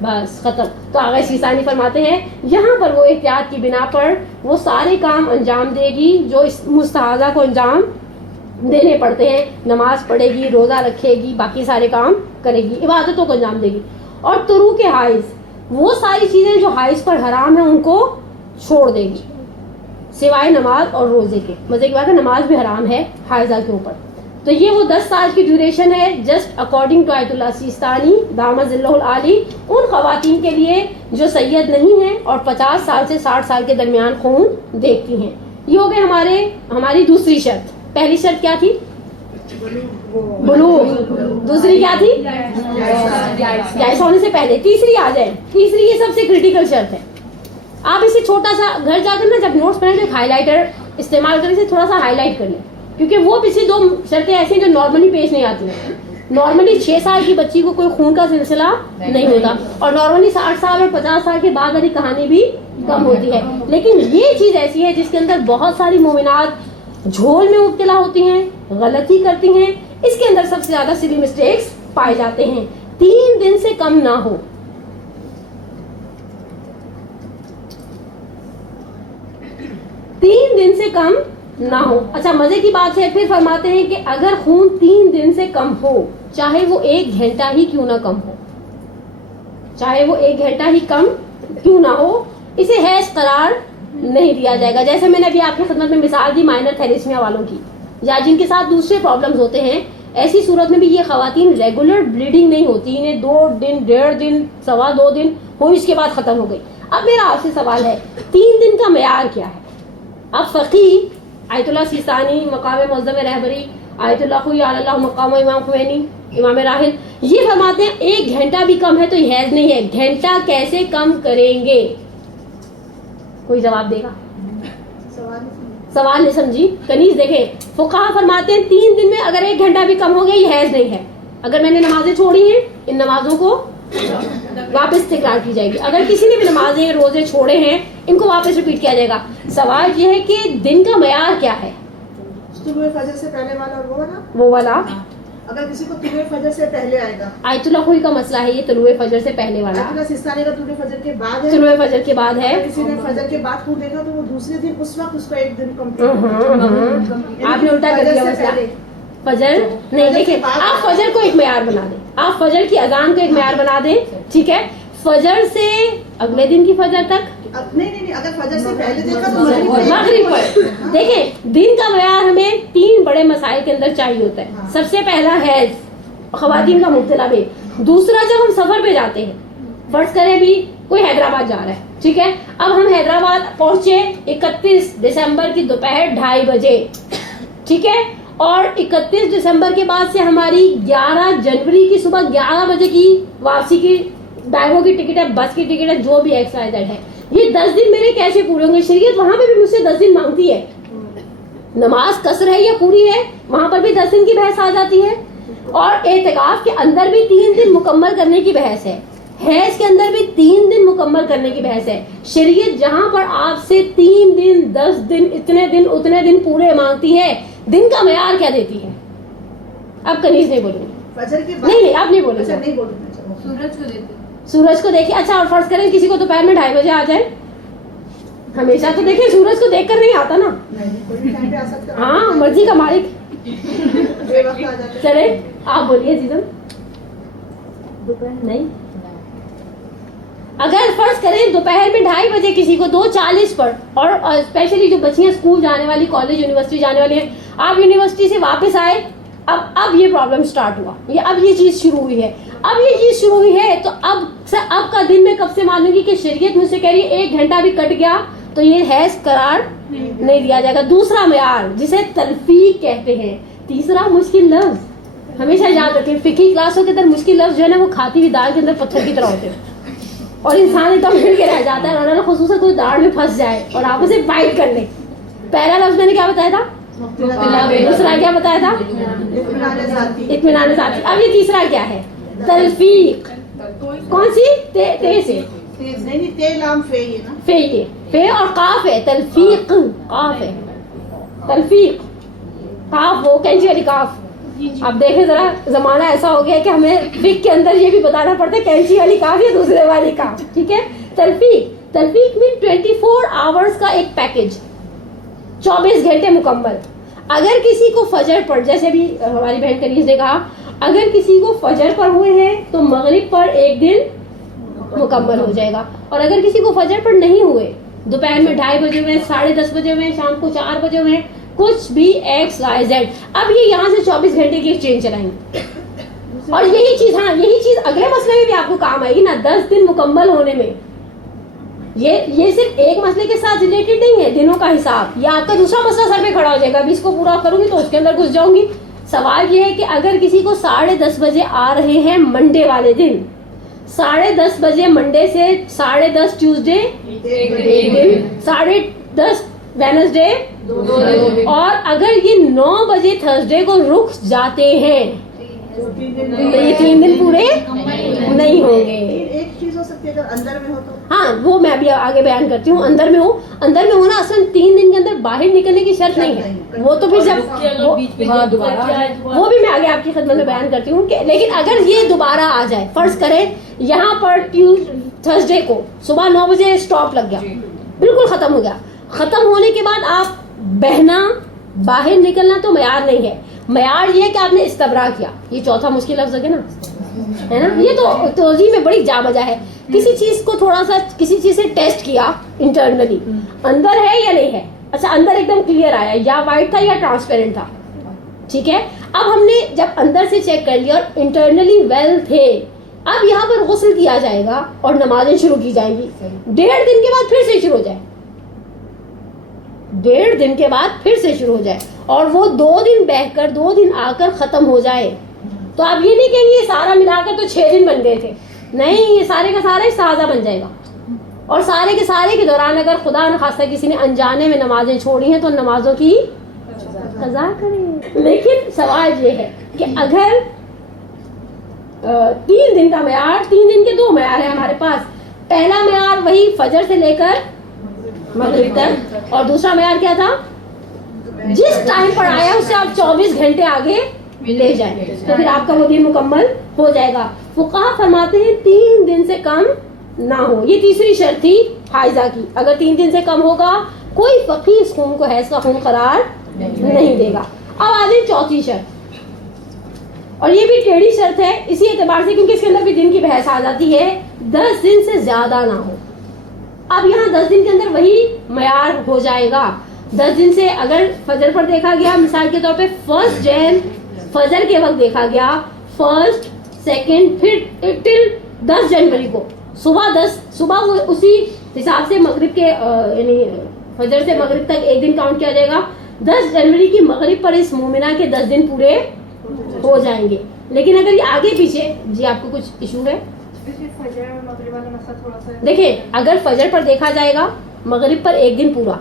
بس ختم تو آغا سیستانی فرماتے ہیں یہاں پر وہ احتیاط کی بنا پر وہ سارے کام انجام دے گی جو اس مستحاضہ کو انجام دینے پڑتے ہیں نماز پڑھے گی روزہ رکھے گی باقی سارے کام کرے گی عبادتوں کو انجام دے گی اور تروک حائض وہ ساری چیزیں جو حائض پر حرام ہیں ان کو چھوڑ دے گی سوائے نماز اور روزے کے مزے کی بات ہے نماز بھی حرام ہے حائضہ کے اوپر تو یہ وہ 10 سال کی ڈیوریشن ہے جسٹ اکارڈنگ ٹو آیت اللہ سیستانی دامت ذلہ العالی ان خواتین کے لیے جو سید نہیں ہیں اور 50 سال سے 60 سال کے درمیان خون دیکھتی ہیں یہ ہو گئے ہماری دوسری شرط پہلی شرط کیا تھی بلوغ دوسری کیا تھی جائز ہونے سے پہلے تیسری آ جائے تیسری یہ سب سے کریٹیکل شرط ہے آپ اسے چھوٹا سا گھر جا کر نا جب نوٹس پڑھیں تو ہائی لائٹر استعمال کریں اسے تھوڑا سا ہائی لائٹ کر لیں کیونکہ وہ پچھلی 2 شرطیں ایسی ہیں جو نارملی پیش نہیں آتی ہیں نارملی 6 سال کی بچی کو کوئی خون کا سلسلہ نہیں ہوتا اور نارملی 60 سال اور 50 سال کے بعد والی کہانی بھی کم ہوتی ہے لیکن یہ چیز ایسی ہے جس کے اندر بہت ساری مومنات جھول میں مبتلا ہوتی ہیں غلطی کرتی ہیں اس کے اندر سب سے زیادہ سلی مسٹیکس پائے جاتے ہیں 3 دن سے کم نہ ہو 3 دن سے کم نہ ہو اچھا مزے کی بات ہے پھر فرماتے ہیں کہ اگر خون 3 دن سے کم ہو چاہے وہ 1 گھنٹہ ہی کیوں نہ کم ہو چاہے وہ 1 گھنٹہ ہی کم کیوں نہ ہو اسے حیض قرار نہیں دیا جائے گا جیسے میں نے ابھی آپ کی خدمت میں مثال دی مائنر تھیلیسیمیا والوں کی یا جن کے ساتھ دوسرے پرابلمز ہوتے ہیں ایسی صورت میں بھی یہ خواتین ریگولر بلیڈنگ نہیں ہوتی انہیں 2 دن 1.5 دن 2.25 دن ہوئی اس کے بعد ختم ہو گئی اب میرا آپ سے سوال ہے 3 دن کا معیار کیا ہے اب فقیہ آیت اللہ سیستانی مقام معظم رہبری آیت اللہ خوی اللہ مقام امام خمینی امام راحل یہ فرماتے ہیں 1 گھنٹہ بھی کم ہے تو یہ حیض نہیں ہے گھنٹہ کیسے کم کریں گے کوئی جواب دے گا سوال نہیں سمجھی کنیز دیکھیں فقہا فرماتے ہیں 3 دن میں اگر 1 گھنٹہ بھی کم ہو گیا یہ حیض نہیں ہے اگر میں نے نمازیں چھوڑی ہیں ان نمازوں کو واپس تکرار کی جائے گی اگر کسی نے بھی نمازیں روزے چھوڑے ہیں ان کو واپس ریپیٹ کیا جائے گا سوال یہ ہے کہ دن کا معیار کیا ہے طلوع فجر سے پہلے والا اور وہ والا اگر کسی کو طلوع فجر سے پہلے آئے گا آیت اللہ خوی کا مسئلہ ہے یہ طلوع فجر سے پہلے والا آیت اللہ سیستانی کا طلوع فجر کے بعد ہے طلوع فجر کے بعد ہے کسی نے فجر کے بعد خون دیکھا تو وہ دوسرے دن اس وقت اس کو 1 دن کمپلیٹ آپ نے الٹا کر دیا مسئلہ فجر نہیں دیکھیں آپ فجر کو ایک معیار بنا دیں آپ فجر کی اذان کو ایک معیار بنا دیں ٹھیک ہے فجر سے اگلے دن کی فجر تک نہیں اگر فجر سے پہلے دیکھا تو مغرب پر دیکھیں دن کا معیار ہمیں 3 بڑے مسائل کے اندر چاہیے ہوتا ہے سب سے پہلا حیض خواتین کا مبتلا بھی دوسرا جب ہم سفر پہ جاتے ہیں فرض کریں بھی کوئی حیدرآباد جا رہا ہے ٹھیک ہے اب ہم حیدرآباد پہنچے 31 دسمبر کی دوپہر 2:30 بجے ٹھیک ہے اور 31 دسمبر کے بعد سے ہماری 11 جنوری کی صبح 11 بجے کی واپسی کی ڈرائیور کی ٹکٹ ہے بس کی ٹکٹ ہے جو بھی ایکس وائی زیڈ ہے یہ 10 دن میرے کیسے پورے ہوں گے شریعت وہاں پہ بھی مجھ سے 10 دن مانگتی ہے نماز قصر ہے یا پوری ہے وہاں پر بھی 10 دن کی بحث آ جاتی ہے اور اعتکاف کے اندر بھی 3 دن مکمل کرنے کی بحث ہے حیض کے اندر بھی 3 دن مکمل کرنے کی بحث ہے شریعت جہاں پر آپ سے 3 دن 10 دن اتنے دن پورے مانگتی ہے دن کا معیار کیا دیتی ہے اب کنیز نہیں بولیں فجر کے بعد نہیں آپ نہیں بولیں نہیں بولوں سورج کو دیکھیں اچھا اور فرض کریں کسی کو دوپہر میں 2:30 بجے آ جائے ہمیشہ تو دیکھیں سورج کو دیکھ کر نہیں آتا نا ہاں مرضی کا مالک چلے آپ بولیے عزیزم دوپہر نہیں اگر فرض کریں دوپہر میں 2:30 بجے کسی کو 2:40 پر, اور اسپیشلی جو بچیاں اسکول جانے والی, کالج یونیورسٹی جانے والی ہیں, آپ یونیورسٹی سے واپس آئے, اب یہ پرابلم سٹارٹ ہوا, اب یہ چیز شروع ہوئی ہے. اب یہ چیز شروع ہوئی ہے تو اب کا دن میں کب سے مانوں گی کہ شریعت مجھ سے کہہ رہی ہے 1 گھنٹہ بھی کٹ گیا تو یہ حیض قرار نہیں دیا جائے گا. دوسرا معیار جسے تلفیق کہتے ہیں. تیسرا مشکل لفظ, ہمیشہ یاد رکھیں فقہی کلاسوں کے اندر مشکل لفظ جو ہے نا وہ کھاتی ہوئی دال کے اندر پتھر کی طرح ہوتے ہیں, اور انسان ایک دم ہل کے رہ جاتا ہے, اور خصوصاً کوئی داڑھ میں پھنس جائے اور آپ اسے بائٹ کر لیں. پہلا لفظ میں نے کیا بتایا تھا, دوسرا کیا بتایا تھا, اطمینان ذاتی. اب یہ تیسرا کیا ہے, تلفیق. کون سی, تے سے فے اور قاف ہے, تلفیق قاف ہے, تلفیق قاف وہ کینچی والی قاف. اب دیکھیں ذرا زمانہ ایسا ہو گیا کہ ہمیں فقہ کے اندر یہ بھی بتانا پڑتا ہے کینچی والی قاف یا دوسرے والی قاف. ٹھیک ہے, تلفیق میں 24 آورز کا ایک پیکج, 24 گھنٹے مکمل. اگر کسی کو فجر پر, جیسے بھی ہماری بہن کنیز نے کہا, اگر کسی کو فجر پر ہوئے ہیں تو مغرب پر 1 دن مکمل ہو جائے گا, اور اگر کسی کو فجر پر نہیں ہوئے, دوپہر میں 2:30 بجے ہوئے, 10:30 بجے ہوئے, شام کو 4 بجے ہوئے, کچھ بھی XYZ, اب یہ یہاں سے 24 گھنٹے کی ایک چین چلائیں گے. اور یہی چیز اگلے مسئلے میں بھی آپ کو کام آئے گی نا, 10 دن مکمل ہونے میں. یہ صرف ایک مسئلے کے ساتھ ریلیٹڈ نہیں ہے, دنوں کا حساب. یہ آپ کا دوسرا مسئلہ سر پہ کھڑا ہو جائے گا, ابھی اس کو پورا کروں گی تو اس کے اندر گھس جاؤں گی. سوال یہ ہے کہ اگر کسی کو 10:30 بجے آ رہے ہیں منڈے والے دن, 10:30 بجے منڈے سے 10:30 ٹیوزڈے 10:30 وینسڈے, اور اگر یہ 9 بجے تھرسڈے کو رک جاتے ہیں تو یہ 3 دن پورے نہیں ہوں گے. ایک چیز ہو سکتی ہے اگر اندر میں ہو تو, ہاں وہ میں ابھی آگے بیان کرتی ہوں. اندر میں ہونا اصل 3 دن کے اندر باہر نکلنے کی شرط نہیں ہے, وہ تو پھر جب وہ بھی میں آگے آپ کی خدمت میں بیان کرتی ہوں. لیکن اگر یہ دوبارہ آ جائے, فرض کریں یہاں پر تھرسڈے کو صبح 9 بجے اسٹاپ لگ گیا, بالکل ختم ہو گیا, ختم ہونے کے بعد آپ بہنا باہر نکلنا تو معیار نہیں ہے. معیار یہ ہے کہ آپ نے استبراء کیا. یہ چوتھا مشکل لفظ ہے نا, یہ تو توضیح میں بڑی جا بجا ہے. کسی چیز کو تھوڑا سا کسی چیز سے ٹیسٹ کیا انٹرنلی, اندر ہے یا نہیں ہے. اچھا اندر ایک دم کلیئر آیا, یا وائٹ تھا یا ٹرانسپیرنٹ تھا, ٹھیک ہے. اب ہم نے جب اندر سے چیک کر لیا اور انٹرنلی ویل تھے, اب یہاں پر غسل کیا جائے گا اور نمازیں شروع کی جائیں گی. 1.5 دن کے بعد پھر سے شروع ہو جائے, 1.5 دن کے بعد پھر سے شروع ہو جائے, اور وہ 2 دن بہ کر 2 دن آ کر ختم ہو جائے. تو آپ یہ نہیں کہیں گے یہ سارا ملا کر تو 6 دن بن گئے تھے, نہیں, یہ سارے کا سارا استحاضہ بن جائے گا. اور سارے کے دوران اگر خدا نخواستہ کسی نے انجانے میں نمازیں چھوڑی ہیں تو نمازوں کی قضا کریں. لیکن سوال یہ ہے کہ اگر 3 دن کا معیار, 3 دن کے 2 معیار ہیں ہمارے پاس. پہلا معیار وہی فجر سے لے کر مغرب تک, اور دوسرا معیار کیا تھا, جس ٹائم پر آیا اس سے آپ 24 گھنٹے آگے لے جائیں تو پھر آپ کا وہ دن مکمل ہو جائے گا. فقہا فرماتے ہیں 3 دن سے کم نہ ہو. یہ تیسری شرط تھی حائضہ کی. اگر 3 دن سے کم ہوگا کوئی فقیہ اس خون کو حیض کا خون قرار نہیں دے گا. اب آ جائیں چوتھی شرط, اور یہ بھی ٹیڑھی شرط ہے اسی اعتبار سے کیونکہ اس کے اندر بھی دن کی بحث آ جاتی ہے. 10 دن سے زیادہ نہ ہو. اب یہاں 10 دن کے اندر وہی معیار ہو جائے گا. 10 دن سے اگر فجر پر دیکھا گیا, مثال کے طور پہ 1 جن فجر کے وقت دیکھا گیا, 1 2 پھر ٹل 10 جنوری کو صبح وہ اسی حساب سے مغرب کے یعنی فجر سے مغرب تک 1 دن کاؤنٹ کیا جائے گا. 10 جنوری کی مغرب پر اس مومنہ کے 10 دن پورے ہو جائیں گے. لیکن اگر یہ آگے پیچھے, جی آپ کو کچھ ایشو ہے, دیکھیں اگر فجر پر دیکھا جائے گا مغرب پر 1 دن پورا,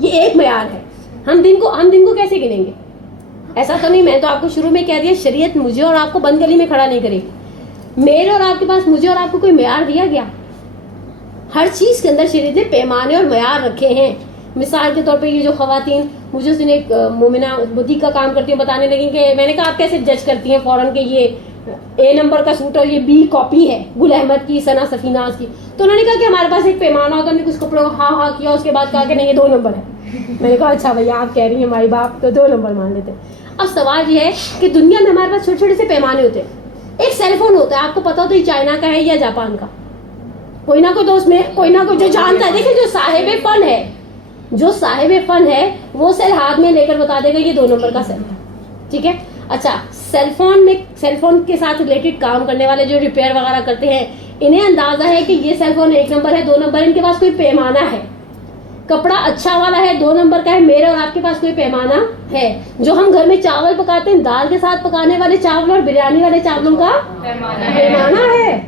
یہ ایک معیار ہے. ہم دن کو کیسے گنیں گے؟ ایسا تو نہیں, میں تو آپ کو شروع میں کہہ دیا شریعت مجھے اور آپ کو بند گلی میں کھڑا نہیں کرے گی. میرے اور آپ کے پاس مجھے اور آپ کو کوئی معیار دیا گیا؟ ہر چیز کے اندر شریعت نے پیمانے اور معیار رکھے ہیں. مثال کے طور پہ یہ جو خواتین, مجھے اس دن ایک مومنہ بوتیک کا کام کرتی ہوں بتانے لگی کہ میں نے کہا آپ کیسے جج کرتی ہیں فوراً کہ یہ A نمبر کا سوٹ اور یہ B کاپی ہے گل احمد کی, ثنا سفیناز کی. تو انہوں نے کہا کہ ہمارے پاس ایک پیمانہ ہوتا ہے. انہوں نے کچھ کپڑوں کو ہاں کیا, اس کے بعد کہا کہ نہیں یہ 2 نمبر ہے. میں نے کہا اچھا بھیا آپ کہہ رہی ہیں ہماری باپ تو 2 نمبر مان لیتے ہیں. اب سوال یہ ہے کہ دنیا میں ہمارے پاس چھوٹے چھوٹے سے پیمانے ہوتے ہیں. ایک سیل فون ہوتا ہے, آپ کو پتا ہو تو یہ چائنا کا ہے یا جاپان کا, کوئی نہ کوئی تو اس میں کوئی نہ کوئی جو جانتا ہے. دیکھیں جو صاحب فن ہے وہ سیل ہاتھ میں لے کر بتا دے گا یہ 2 نمبر کا سیل ہے. ٹھیک ہے. اچھا سیل فون کے ساتھ ریلیٹڈ کام کرنے والے جو ریپیئر وغیرہ کرتے ہیں انہیں اندازہ ہے کہ یہ سیل فون 1 نمبر ہے 2 نمبر, ان کے پاس کوئی پیمانہ ہے. کپڑا اچھا والا ہے 2 نمبر کا ہے, میرے اور آپ کے پاس کوئی پیمانہ ہے. جو ہم گھر میں چاول پکاتے ہیں دال کے ساتھ پکانے والے چاول اور بریانی والے چاولوں کا پیمانہ ہے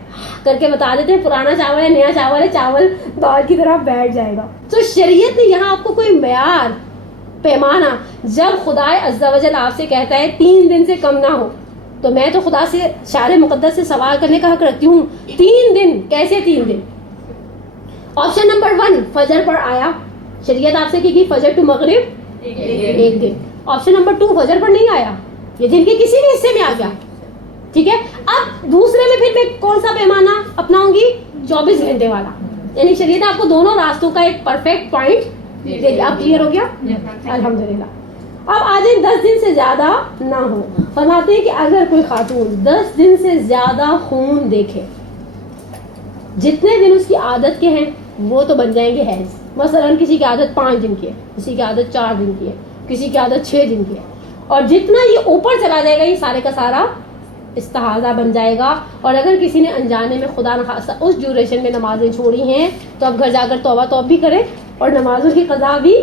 کر کے بتا دیتے ہیں پرانا چاول ہے نیا چاول ہے, چاول دال کی طرح بیٹھ جائے گا. تو شریعت نے یہاں آپ کو کوئی معیار پیمانہ, جب خدا عز و جل آپ سے کہتا ہے 3 دن سے کم نہ ہو, تو میں تو خدا سے شارع مقدس سے سوال کرنے کا حق رکھتی ہوں 3 دن کیسے 3 دن. آپشن نمبر 1 فجر پر آیا, شریعت آپ سے کی فجر ٹو مغرب 1 دن. آپشن نمبر 2 فجر پر نہیں آیا, یہ دن کے کسی بھی حصے میں آ گیا. ٹھیک ہے. اب دوسرے میں پھر میں کون سا پیمانہ اپناؤں گی 24 گھنٹے والا. یعنی شریعت آپ کو دونوں راستوں کا ایک پرفیکٹ پوائنٹ دے دیا. آپ کلیئر ہو گیا الحمدللہ. اب آ جائیں 10 دن سے زیادہ نہ ہو. فرماتے ہیں کہ اگر کوئی خاتون 10 دن سے زیادہ خون دیکھے, جتنے دن اس کی عادت کے ہیں وہ تو بن جائیں گے حیض. مثلا کسی کی عادت 5 دن کی ہے, کسی کی عادت 4 دن کی ہے, کسی کی عادت 6 دن کی ہے, اور جتنا یہ اوپر چلا جائے گا یہ سارے کا سارا استحاضہ بن جائے گا. اور اگر کسی نے انجانے میں خدا نخواستہ اس ڈیوریشن میں نمازیں چھوڑی ہیں تو اب گھر جا کر توبہ بھی کرے اور نمازوں کی قضا بھی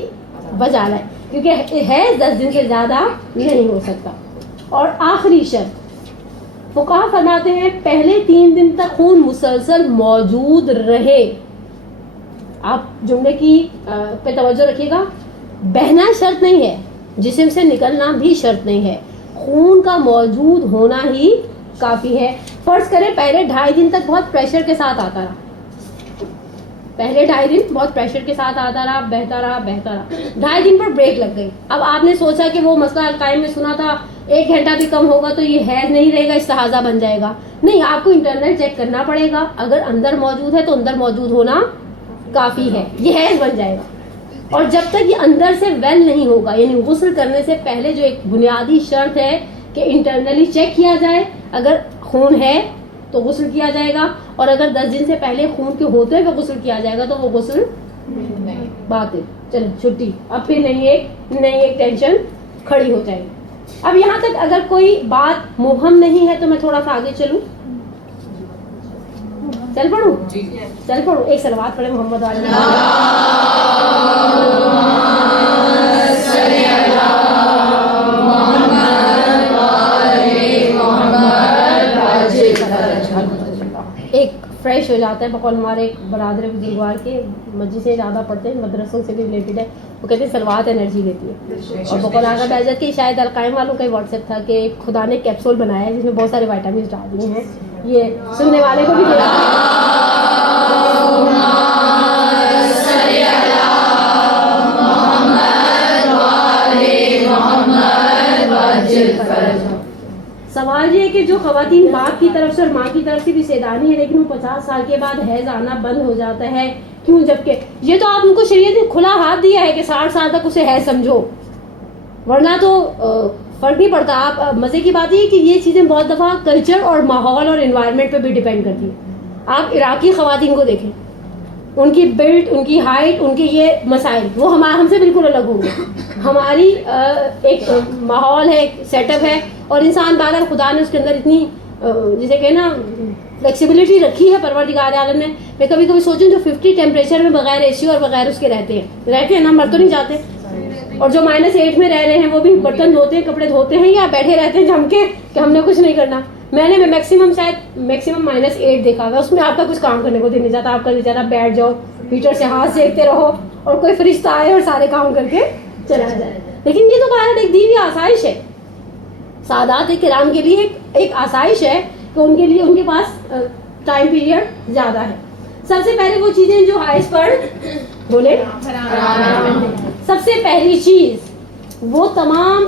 بجا لائے, کیونکہ حیض 10 دن سے زیادہ نہیں ہو سکتا. اور آخری شرط فقہا فرماتے ہیں پہلے 3 دن تک خون مسلسل موجود رہے. آپ جملے کی پہ توجہ رکھیے گا, بہنا شرط نہیں ہے, جسم سے نکلنا بھی شرط نہیں ہے, خون کا موجود ہونا ہی کافی ہے. فرض کریں پہلے 2.5 دن تک بہت پریشر کے ساتھ آتا رہا, پہلے 2.5 دن بہت پریشر کے ساتھ آتا رہا, بہتا رہا 2.5 دن پر بریک لگ گئی. اب آپ نے سوچا کہ وہ مسئلہ القائم میں سنا تھا 1 گھنٹہ بھی کم ہوگا تو یہ حیض نہیں رہے گا, استحاضہ بن جائے گا. نہیں, آپ کو انٹرنل چیک کرنا پڑے گا. اگر اندر موجود ہے تو اندر موجود ہونا کافی ہے, یہ حیض بن جائے گا. اور جب تک یہ اندر سے ویل نہیں ہوگا, یعنی غسل کرنے سے پہلے جو ایک بنیادی شرط ہے کہ انٹرنلی چیک کیا جائے, اگر خون ہے تو غسل کیا جائے گا, اور اگر 10 دن سے پہلے خون کے ہوتے ہوئے غسل کیا جائے گا تو وہ غسل باطل. چلو چھٹی, اب پھر نئی ایک ٹینشن کھڑی ہو جائے گی. اب یہاں تک اگر کوئی بات مبہم نہیں ہے تو میں تھوڑا سا آگے چلوں, چل پڑوں ایک صلوات پڑھیں محمد علیہ ایک فریش ہو جاتا ہے. بقول ہمارے ایک برادر بزرگوار کے مسجد سے زیادہ پڑھتے ہیں, مدرسوں سے بھی ریلیٹڈ ہے, وہ کہتے ہیں صلوات انرجی دیتی ہے. اور بقول آغا بہجت کی شاید القائم والوں کا واٹس ایپ تھا کہ خدا نے کیپسول بنایا ہے جس میں بہت سارے وائٹامنس ڈال دیے ہیں, یہ سننے والے کو بھی سوال یہ ہے کہ جو خواتین باپ کی طرف سے اور ماں کی طرف سے بھی سیدانی ہے لیکن وہ 50 سال کے بعد حیض آنا بند ہو جاتا ہے, کیوں؟ جبکہ یہ تو آپ ان کو شریعت نے کھلا ہاتھ دیا ہے کہ 60 سال تک اسے حیض سمجھو, ورنہ تو فرق نہیں پڑتا. آپ مزے کی بات یہ کہ یہ چیزیں بہت دفعہ کلچر اور ماحول اور انوائرمنٹ پہ بھی ڈیپینڈ کرتی ہیں. آپ عراقی خواتین کو دیکھیں, ان کی بلڈ, ان کی ہائٹ, ان کے یہ مسائل وہ ہم سے بالکل الگ ہوں گے. ہماری ایک ماحول ہے, ایک سیٹ اپ ہے, اور انسان بہرحال خدا نے اس کے اندر اتنی جسے کہ نا فلیکسیبلٹی رکھی ہے پروردگار عالم نے. میں کبھی کبھی سوچوں جو 50 ٹیمپریچر میں بغیر اے سی اور بغیر اس کے رہتے ہیں نا, مر تو نہیں جاتے, اور جو -8 میں رہ رہے ہیں وہ بھی برتن دھوتے ہیں, کپڑے دھوتے ہیں, یا بیٹھے رہتے ہیں جم کے کہ ہم نے کچھ نہیں کرنا. میں نے میکسیمم -8 دیکھا ہوا, اس میں آپ کا کچھ کام کرنے کو دل نہیں جاتا. آپ کا دل چاہتا بیٹھ جاؤ, ہیٹر سے ہاتھ سیکتے رہو, اور کوئی فرشتہ آئے اور سارے کام کر کے چلا جائے. لیکن یہ تو بہرحال ایک دی ہوئی آسائش ہے. سادات کرام کے لیے ایک آسائش ہے کہ ان کے لیے ان کے پاس ٹائم پیریڈ زیادہ ہے. سب سے پہلے وہ چیزیں جو حائض پر بولے سب سے پہلی چیز وہ تمام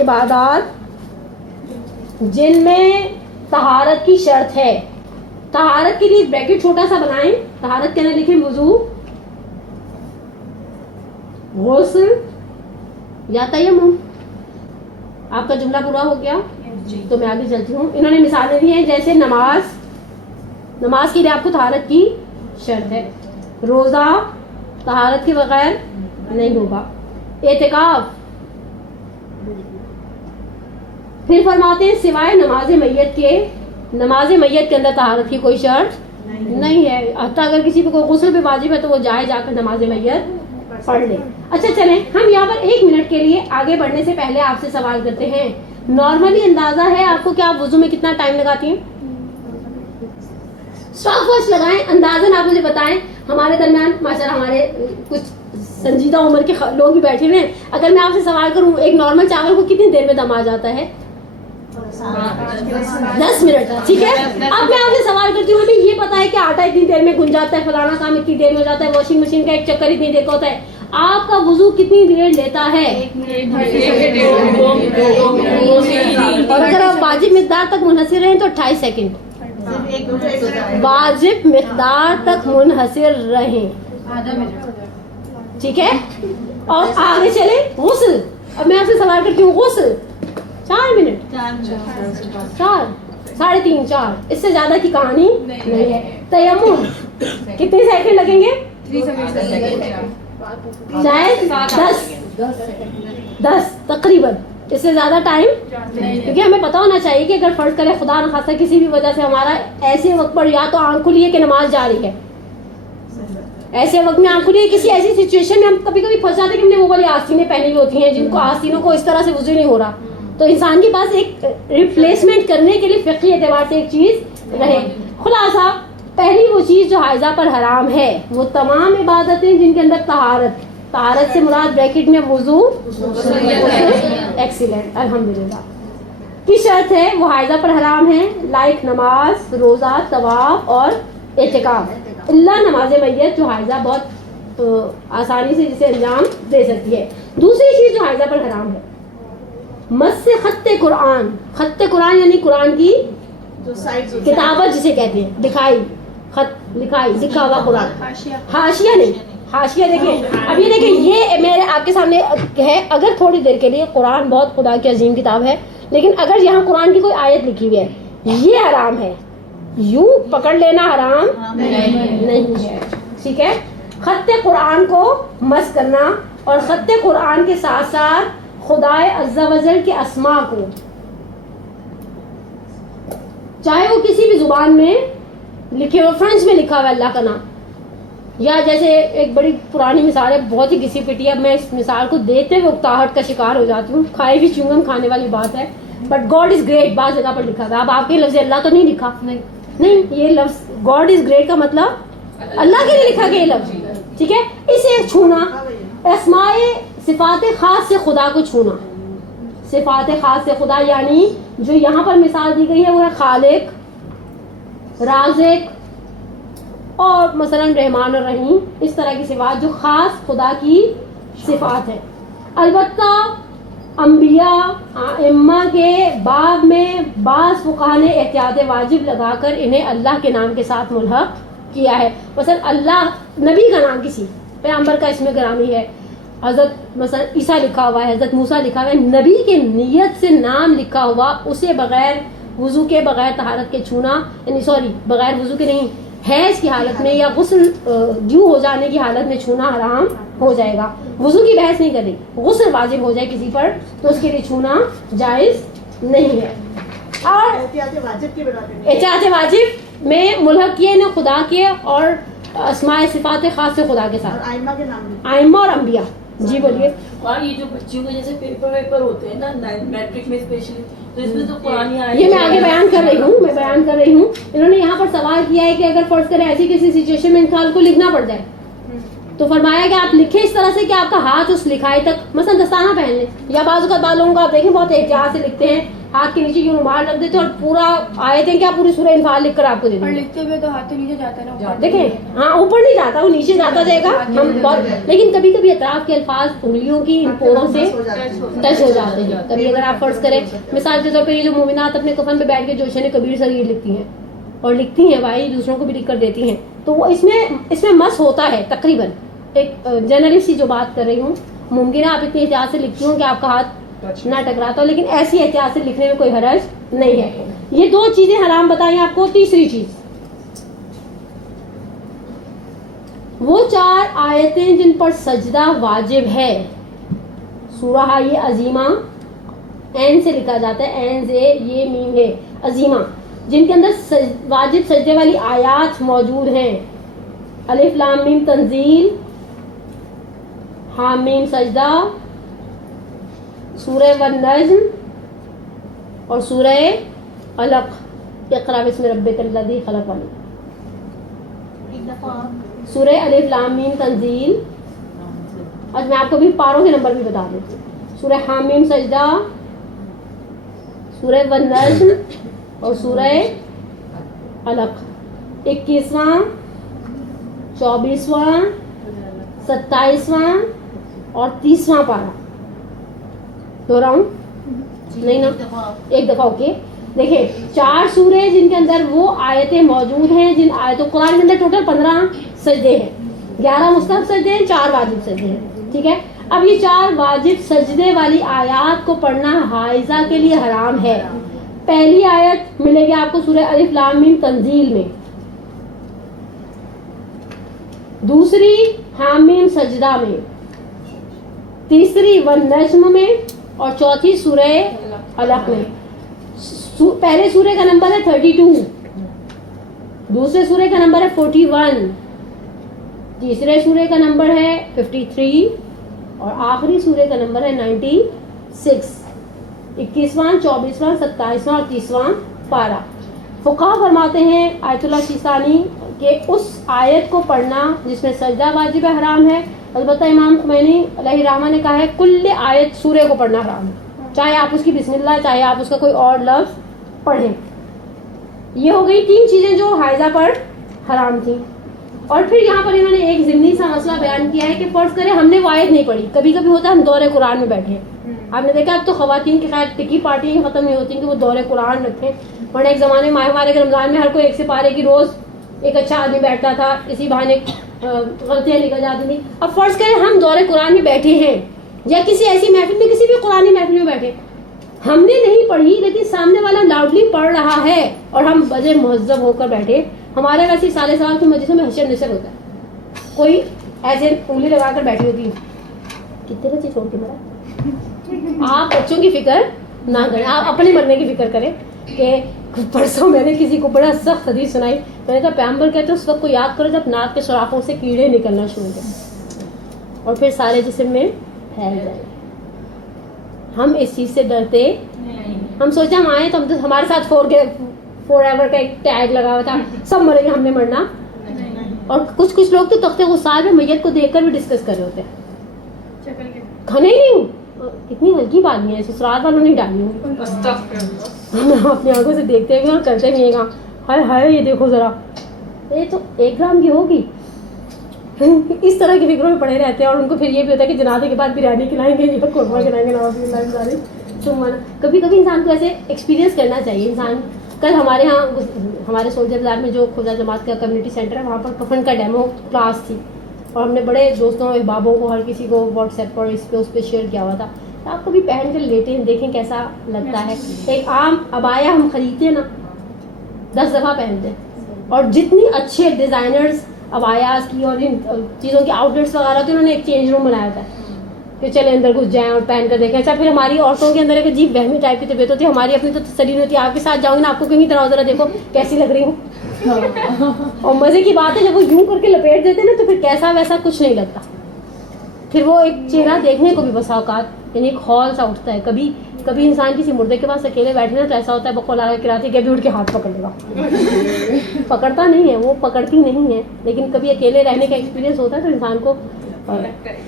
عبادات جن میں طہارت کی شرط ہے. طہارت کے لیے بریکٹ چھوٹا سا بنائیں, طہارت کے اندر لکھیں وضو, غسل یا تیمم. آپ کا جملہ پورا ہو گیا. تو میں آگے چلتی ہوں. انہوں نے مثالیں دی ہیں جیسے نماز کے لیے آپ کو طہارت کی شرط ہے. روزہ طہارت کے بغیر نہیں ہوگا. اعتکاف پھر فرماتے ہیں سوائے نماز میت کے اندر طہارت کی کوئی شرط نہیں ہے. حتیٰ اگر کسی پہ کوئی غسل پہ واجب ہے تو وہ جائے جا کر نماز میت پڑھ لے. اچھا چلیں ہم یہاں پر 1 منٹ کے لیے آگے بڑھنے سے پہلے آپ سے سوال کرتے ہیں. نارملی اندازہ ہے آپ کو کہ آپ وضو میں کتنا ٹائم لگاتی ہیں؟ اسٹاپ واچ لگائیں, اندازاً آپ مجھے بتائیں. ہمارے درمیان ماشاءاللہ ہمارے کچھ سنجیدہ عمر کے لوگ بھی بیٹھے ہوئے ہیں. اگر میں آپ سے سوال کروں ایک نارمل چاول کو کتنی دیر میں دم آ جاتا ہے؟ 10 منٹ. ٹھیک ہے, اب میں آپ سے سوال کرتی ہوں ہمیں یہ پتا ہے کہ آٹا اتنی دیر میں گن جاتا ہے, فلانا کام اتنی دیر میں ہو جاتا ہے, واشنگ مشین کا ایک چکر اتنی دیر کا ہوتا ہے. آپ کا وضو کتنی دیر لیتا ہے؟ اور اگر آپ واجب مقدار تک منحصر رہیں تو 28 سیکنڈ. واجب مقدار تک منحصر رہیں, ٹھیک ہے. اور آگے چلے غسل. اب میں آپ سے سوال کرتی ہوں غسل 4 منٹ, 4 ساڑھے 3 4, اس سے زیادہ کی کہانی نہیں ہے. تیمم کتنے سیکنڈ لگیں گے؟ 10 تقریباً, اس سے زیادہ ٹائم, کیونکہ ہمیں پتا ہونا چاہیے کہ اگر فرض کرے خدا نخواستہ کسی بھی وجہ سے ہمارا ایسے وقت پر یا تو آنکھ کھلی ہے کہ نماز جاری ہے, ایسے وقت میں آنکھ کھلی ہے, کسی ایسی سچویشن میں ہم کبھی کبھی پھنس جاتے ہیں کہ ہم نے وہ والی آستینیں پہنی ہوئی ہوتی ہیں جن کو آستینوں کو اس طرح سے وضو نہیں ہو رہا, تو انسان کے پاس ایک ریپلیسمنٹ کرنے کے لیے فقہی اعتبار سے ایک چیز رہے. خلاصہ پہلی وہ چیز جو حائضہ پر حرام ہے وہ تمام عبادتیں جن کے اندر طہارت سے مراد بریکٹ میں وضو, ایکسیلنٹ الحمدللہ, کی شرط ہے وہ حائضہ پر حرام ہے. لائک نماز, روزہ, طواف اور اعتکاف, اللہ نماز میت جو حائضہ بہت آسانی سے جسے انجام دے سکتی ہے. دوسری چیز جو حائضہ پر حرام ہے مس خط قرآن. خط قرآن یعنی قرآن کی کتابت جسے کہتے ہیں, لکھائی, خط لکھائی, لکھا ہوا قرآن. حاشیہ نہیں, حاشیہ دیکھیں. اب یہ دیکھیں یہ میرے آپ کے سامنے ہے, اگر تھوڑی دیر کے لیے قرآن بہت خدا کی عظیم کتاب ہے, لیکن اگر یہاں قرآن کی کوئی آیت لکھی ہوئی ہے یہ حرام ہے, یوں پکڑ لینا حرام نہیں ہے, ٹھیک ہے. خط قرآن کو مس کرنا اور خط قرآن کے ساتھ ساتھ خدائے عز و جل کے اسماء کو, چاہے وہ کسی بھی زبان میں لکھے ہو, فرینچ میں لکھا ہوا اللہ کا نام, یا جیسے ایک بڑی پرانی مثال ہے بہت ہی گھسی پٹی ہے, اب میں اس مثال کو دیتے ہوئے اکتاہٹ کا شکار ہو جاتی ہوں, کھائے بھی چونگم کھانے والی بات ہے, بٹ گاڈ از گریٹ بعض جگہ پر لکھا تھا. اب آپ کے لفظ اللہ تو نہیں لکھا, نہیں, یہ لفظ گاڈ از گریٹ کا مطلب اللہ کے لیے لکھا گیا یہ لفظ, ٹھیک ہے. اسے چھونا, اسماء صفات خاص سے خدا کو چھونا, صفات خاص سے خدا یعنی جو یہاں پر مثال دی گئی ہے وہ ہے خالق, رازق اور مثلا رحمان الرحیم, اس طرح کی صفات جو خاص خدا کی صفات ہیں. البتہ انبیاء ائمہ کے باب میں بعض فقہا نے احتیاط واجب لگا کر انہیں اللہ کے نام کے ساتھ ملحق کیا ہے. مثلا اللہ, نبی کا نام کسی پیغمبر کا اس میں گرامی ہے, حضرت مثلا عیسیٰ لکھا ہوا ہے, حضرت موسیٰ لکھا ہوا ہے, نبی کے نیت سے نام لکھا ہوا اسے بغیر وضو کے, بغیر طہارت کے چھونا, یعنی سوری بغیر وضو کے نہیں, حیض کی حالت میں یا غسل ڈیو ہو جانے کی حالت میں چھونا حرام ہو جائے گا. وضو کی بحث نہیں کر رہی, غسل واجب ہو جائے کسی پر تو اس کے لیے چھونا جائز نہیں ہے. اور احتیاط واجب میں ملحق کیے نہ خدا کے اور اسماء صفات خاص سے خدا کے ساتھ, ائمہ اور انبیاء. جی بولیے. اور یہ جو بچیوں کے جیسے پیپر ویپر ہوتے ہیں نا میٹرک میں اسپیشلی, تو اس میں تو قرآن یہ میں آگے بیان کر رہی ہوں. انہوں نے یہاں پر سوال کیا ہے کہ اگر فرض کریں ایسی کسی سچویشن میں انسان کو لکھنا پڑ جائے تو فرمایا کہ آپ لکھیں اس طرح سے کہ آپ کا ہاتھ اس لکھائی تک, مثلا دستانہ پہن لیں, یا بعض اوقات بعض لوگوں کو آپ دیکھیں بہت احتیاط سے لکھتے ہیں, ہاتھ کے نیچے یوں رومال رکھ دیتے اور پورا آیتیں کیا پوری سورہ انفال لکھ کر آپ کو دے دیں. لکھتے ہوئے تو ہاتھ نیچے جاتا ہے نا, دیکھیں ہاں اوپر نہیں جاتا, وہ نیچے جاتا جائے گا, ہم بہت, لیکن کبھی کبھی اطراف کے الفاظ انگلیوں کی ان پوروں سے ٹچ ہو جاتے ہیں. کبھی اگر آپ فرض کریں مثال کے طور پہ یہ جو مومنات اپنے کفن پہ بیٹھ کے جوشن کبیر صغیر لکھتی ہیں, اور لکھتی ہیں بھائی دوسروں کو بھی لکھ کر دیتی ہیں, تو وہ اس میں مس ہوتا ہے تقریباً. ایک جنرلی سی جو بات کر رہی ہوں, ممکن ہے آپ اتنی احتیاط سے لکھتی ہوں کہ آپ کا ہاتھ نہ ٹکراتا ہو، لیکن ایسی احتیاط سے لکھنے میں کوئی حرج نہیں ہے. یہ 2 چیزیں حرام بتائیں آپ کو. تیسری چیز وہ 4 آیتیں جن پر سجدہ واجب ہے. سورہ یہ عظیمہ عین سے لکھا جاتا ہے، عین سے یہ میم ہے عظیمہ، جن کے اندر واجب سجدے والی آیات موجود ہیں. الف لام میم تنزیل، حام میم سجدہ، سورہ والنجم اور سورہ علق، اقرا بسم ربک الذی خلق والی. سورہ الف لام میم تنزیل. آج میں آپ کو بھی پاروں کے نمبر بھی بتا دیتی ہوں. سورہ حام میم سجدہ، سورہ والنجم اور سورہ علق. 21واں، 24واں، 27واں اور 30واں پارہ. دوہراؤں؟ نہیں نا، ایک دفعہ اوکے. دیکھیں 4 سورے جن کے اندر وہ آیتیں موجود ہیں، جن آیتوں قرآن کے اندر ٹوٹل 15 سجدے ہیں، 11 مستحب سجدے ہیں، 4 واجب سجدے ہیں. ٹھیک ہے. اب یہ 4 واجب سجدے والی آیات کو پڑھنا حائضہ کے لیے حرام ہے. پہلی آیت ملے گی آپ کو سورہ الف لام میم تنزیل میں، دوسری حام میم سجدہ میں، تیسری والنجم میں اور چوتھی سورہ علق میں. پہلے سورے کا نمبر ہے 32، دوسرے سورے کا نمبر ہے 41، تیسرے سورے کا نمبر ہے 53 اور آخری سورے کا نمبر ہے 96. 21واں، 24واں، 27واں اور 30واں پارہ. فقہا فرماتے ہیں آیت اللہ سیستانی کہ اس آیت کو پڑھنا جس میں سجدہ واجب حرام ہے. البتہ امام خمینی علیہ رحمہ نے کہا ہے کل آیت سورے کو پڑھنا حرام ہے، چاہے آپ اس کی بسم اللہ، چاہے آپ اس کا کوئی اور لفظ پڑھیں. یہ ہو گئی 3 چیزیں جو حائضہ پر حرام تھیں. اور پھر یہاں پر انہوں نے ایک ضمنی سا مسئلہ بیان کیا ہے کہ فرض کریں ہم نے وہ آیت نہیں پڑھی. کبھی کبھی ہوتا ہے ہم دورے قرآن میں بیٹھے، آپ نے دیکھا اب تو خواتین کی خیر ٹکی پارٹی ختم نہیں ہوتی کہ وہ دورے قرآن رکھیں، ورنہ ایک زمانے ماہ مبارک کے رمضان میں ہر کوئی 1 سپارے کی روز ایک اچھا آدمی بیٹھتا تھا، اسی بہانے غلطیاں نکل جاتی تھیں. اب فرض کریں ہم دورے قرآن میں بیٹھے ہیں یا کسی ایسی محفل میں، کسی بھی قرآنی محفل میں بیٹھے، ہم نے نہیں پڑھی لیکن سامنے والا لاؤڈلی پڑھ رہا ہے اور ہم بجے مہذب ہو کر بیٹھے. ہمارے ویسے سالے سال کی مجلسوں میں حشر نشر ہوتا ہے، کوئی ایسے انگلی لگا کر بیٹھی ہوتی ہے، کتنے بچے چھوڑ کے مرا. آپ بچوں کی فکر نہ کریں، آپ اپنے مرنے کی فکر کریں. کہ پرسوں میں نے کسی کو بڑا سخت حدیث سنائی، میں نے کہا پیغمبر کہتے ہیں اس وقت کو یاد کرو جب ناک کے سوراخوں سے کیڑے نکلنا شروع ہو اور پھر سارے جسم میں پھیل جائیں. ہم اس چیز سے ڈرتے، ہم سوچے ہم آئے تو ہمارے ساتھ فور ایور کا ایک ٹیگ لگا ہوا تھا، سب مرے گے ہم نے مرنا. اور کچھ لوگ تو تخت غسال میں میت کو دیکھ کر بھی ڈسکس کر رہے ہوتے ہیں. کھانے ہی نہیں، اتنی ہلکی بات نہیں ہے، سسرال والوں نے ڈالی ہوئی، ہم اپنی آنکھوں سے دیکھتے ہوئے اور کرتے بھی ہیں. ہائے ہائے یہ دیکھو ذرا، یہ تو 1 گرام کی ہوگی. اس طرح کی فکروں میں پڑے رہتے ہیں اور ان کو پھر یہ بھی ہوتا ہے کہ جنازے کے بعد بریانی کھلائیں گے یا قورمہ کھلائیں گے. کبھی کبھی انسان کو ایسے ایکسپیرینس کرنا چاہیے. انسان کل ہمارے ہاں ہمارے سولجر بازار میں جو خدا جماعت کا کمیونٹی سینٹر ہے وہاں پر کفن کا ڈیمو کلاس تھی اور ہم نے بڑے دوستوں احبابوں کو ہر کسی کو واٹس ایپ پر اس پہ شیئر کیا ہوا تھا. آپ کبھی پہن کر لیتے ہیں دیکھیں کیسا لگتا ہے. ایک عام عبایا ہم خریدتے ہیں نا 10 دفعہ پہنتے ہیں، اور جتنی اچھے ڈیزائنرز عبایاز کی اور ان چیزوں کی آؤٹ لیٹس وغیرہ تو انہوں نے ایک چینج روم بنایا تھا کہ چلے اندر گھس جائیں اور پہن کر دیکھیں. اچھا پھر ہماری عورتوں کے اندر ایک عجیب وہمی ٹائپ کی طبیعت ہوتی ہے، ہماری اپنی تو تسلی ہوتی ہے. آپ کے ساتھ جاؤں گی نا آپ کو کہیں طرح ذرا دیکھو کیسی لگ رہی ہوں. اور مزے کی بات ہے جب وہ یوں کر کے لپیٹ دیتے ہیں نا تو پھر کیسا ویسا کچھ نہیں لگتا. پھر وہ ایک چہرہ دیکھنے کو بھی بسا اوقات یعنی ایک خول سا اٹھتا ہے. کبھی انسان کسی مردے کے پاس اکیلے بیٹھے نا تو ایسا ہوتا ہے بقول آگے کراتی کہ ابھی اٹھ کے ہاتھ پکڑ لے گا. پکڑتا نہیں ہے، وہ پکڑتی نہیں ہے، لیکن کبھی اکیلے رہنے کا ایکسپیرینس ہوتا ہے تو انسان کو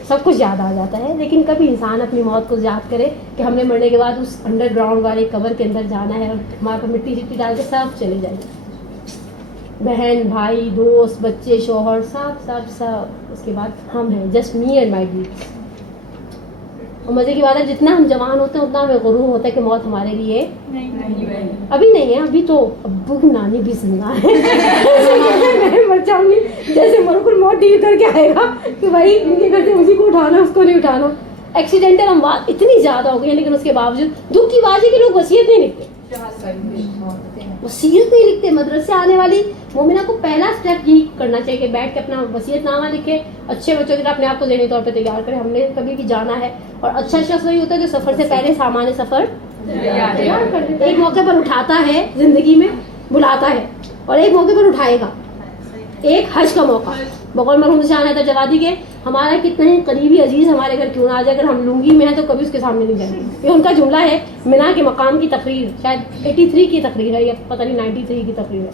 سب کچھ یاد آ جاتا ہے. لیکن کبھی انسان اپنی موت کو یاد کرے کہ ہم نے مرنے کے بعد اس انڈر گراؤنڈ والے قبر کے اندر جانا ہے اور ہمارے پر مٹی چٹی ڈال کے سب چلے جائیں گے، بہن بھائی دوست بچے شوہر سب سب سب. اس کے بعد ہم ہیں just me and my deeds. اور مزے کی بات ہے جتنا ہم جوان ہوتے ہیں اتنا ہمیں غرور ہوتا ہے کہ موت ہمارے لیے ابھی نہیں ہے. ابھی تو ابو کی نانی بھی زندہ ہے، میں مر جاؤں گی جیسے ملک الموت ڈیل کر کے آئے گا کہ بھائی ان کے گھر سے اسی کو اٹھانا اس کو نہیں اٹھانا. ایکسیڈنٹل اموات اتنی زیادہ ہو گئی ہیں، لیکن اس کے باوجود دکھ کی بات ہے کہ لوگ وصیت نہیں لکھتے، وصیت نہیں لکھتے. مدرسے آنے والی مومنہ کو پہلا اسٹیپ یہی کرنا چاہیے کہ بیٹھ کے اپنا وصیت نامہ لکھے، اچھے بچوں کی طرح اپنے آپ کو ذہنی طور پہ تیار کرے. ہم نے کبھی بھی جانا ہے، اور اچھا شخص وہی ہوتا ہے جو سفر سے پہلے سامان سفر تیار کر دیتا ہے. ایک موقع پر اٹھاتا ہے زندگی میں، بلاتا ہے، اور ایک موقع پر اٹھائے گا. ایک حج کا موقع بقول مرحوم شان حیدر جوادی کے، ہمارا کتنا ہی قریبی عزیز ہمارے گھر کیوں نہ آ جائے، اگر ہم لنگی میں ہیں تو کبھی اس کے سامنے نہیں جائیں گے. یہ ان کا جملہ ہے منا کے مقام کی تقریر، شاید 83 کی تقریر ہے یا پتہ نہیں 93 کی تقریر ہے.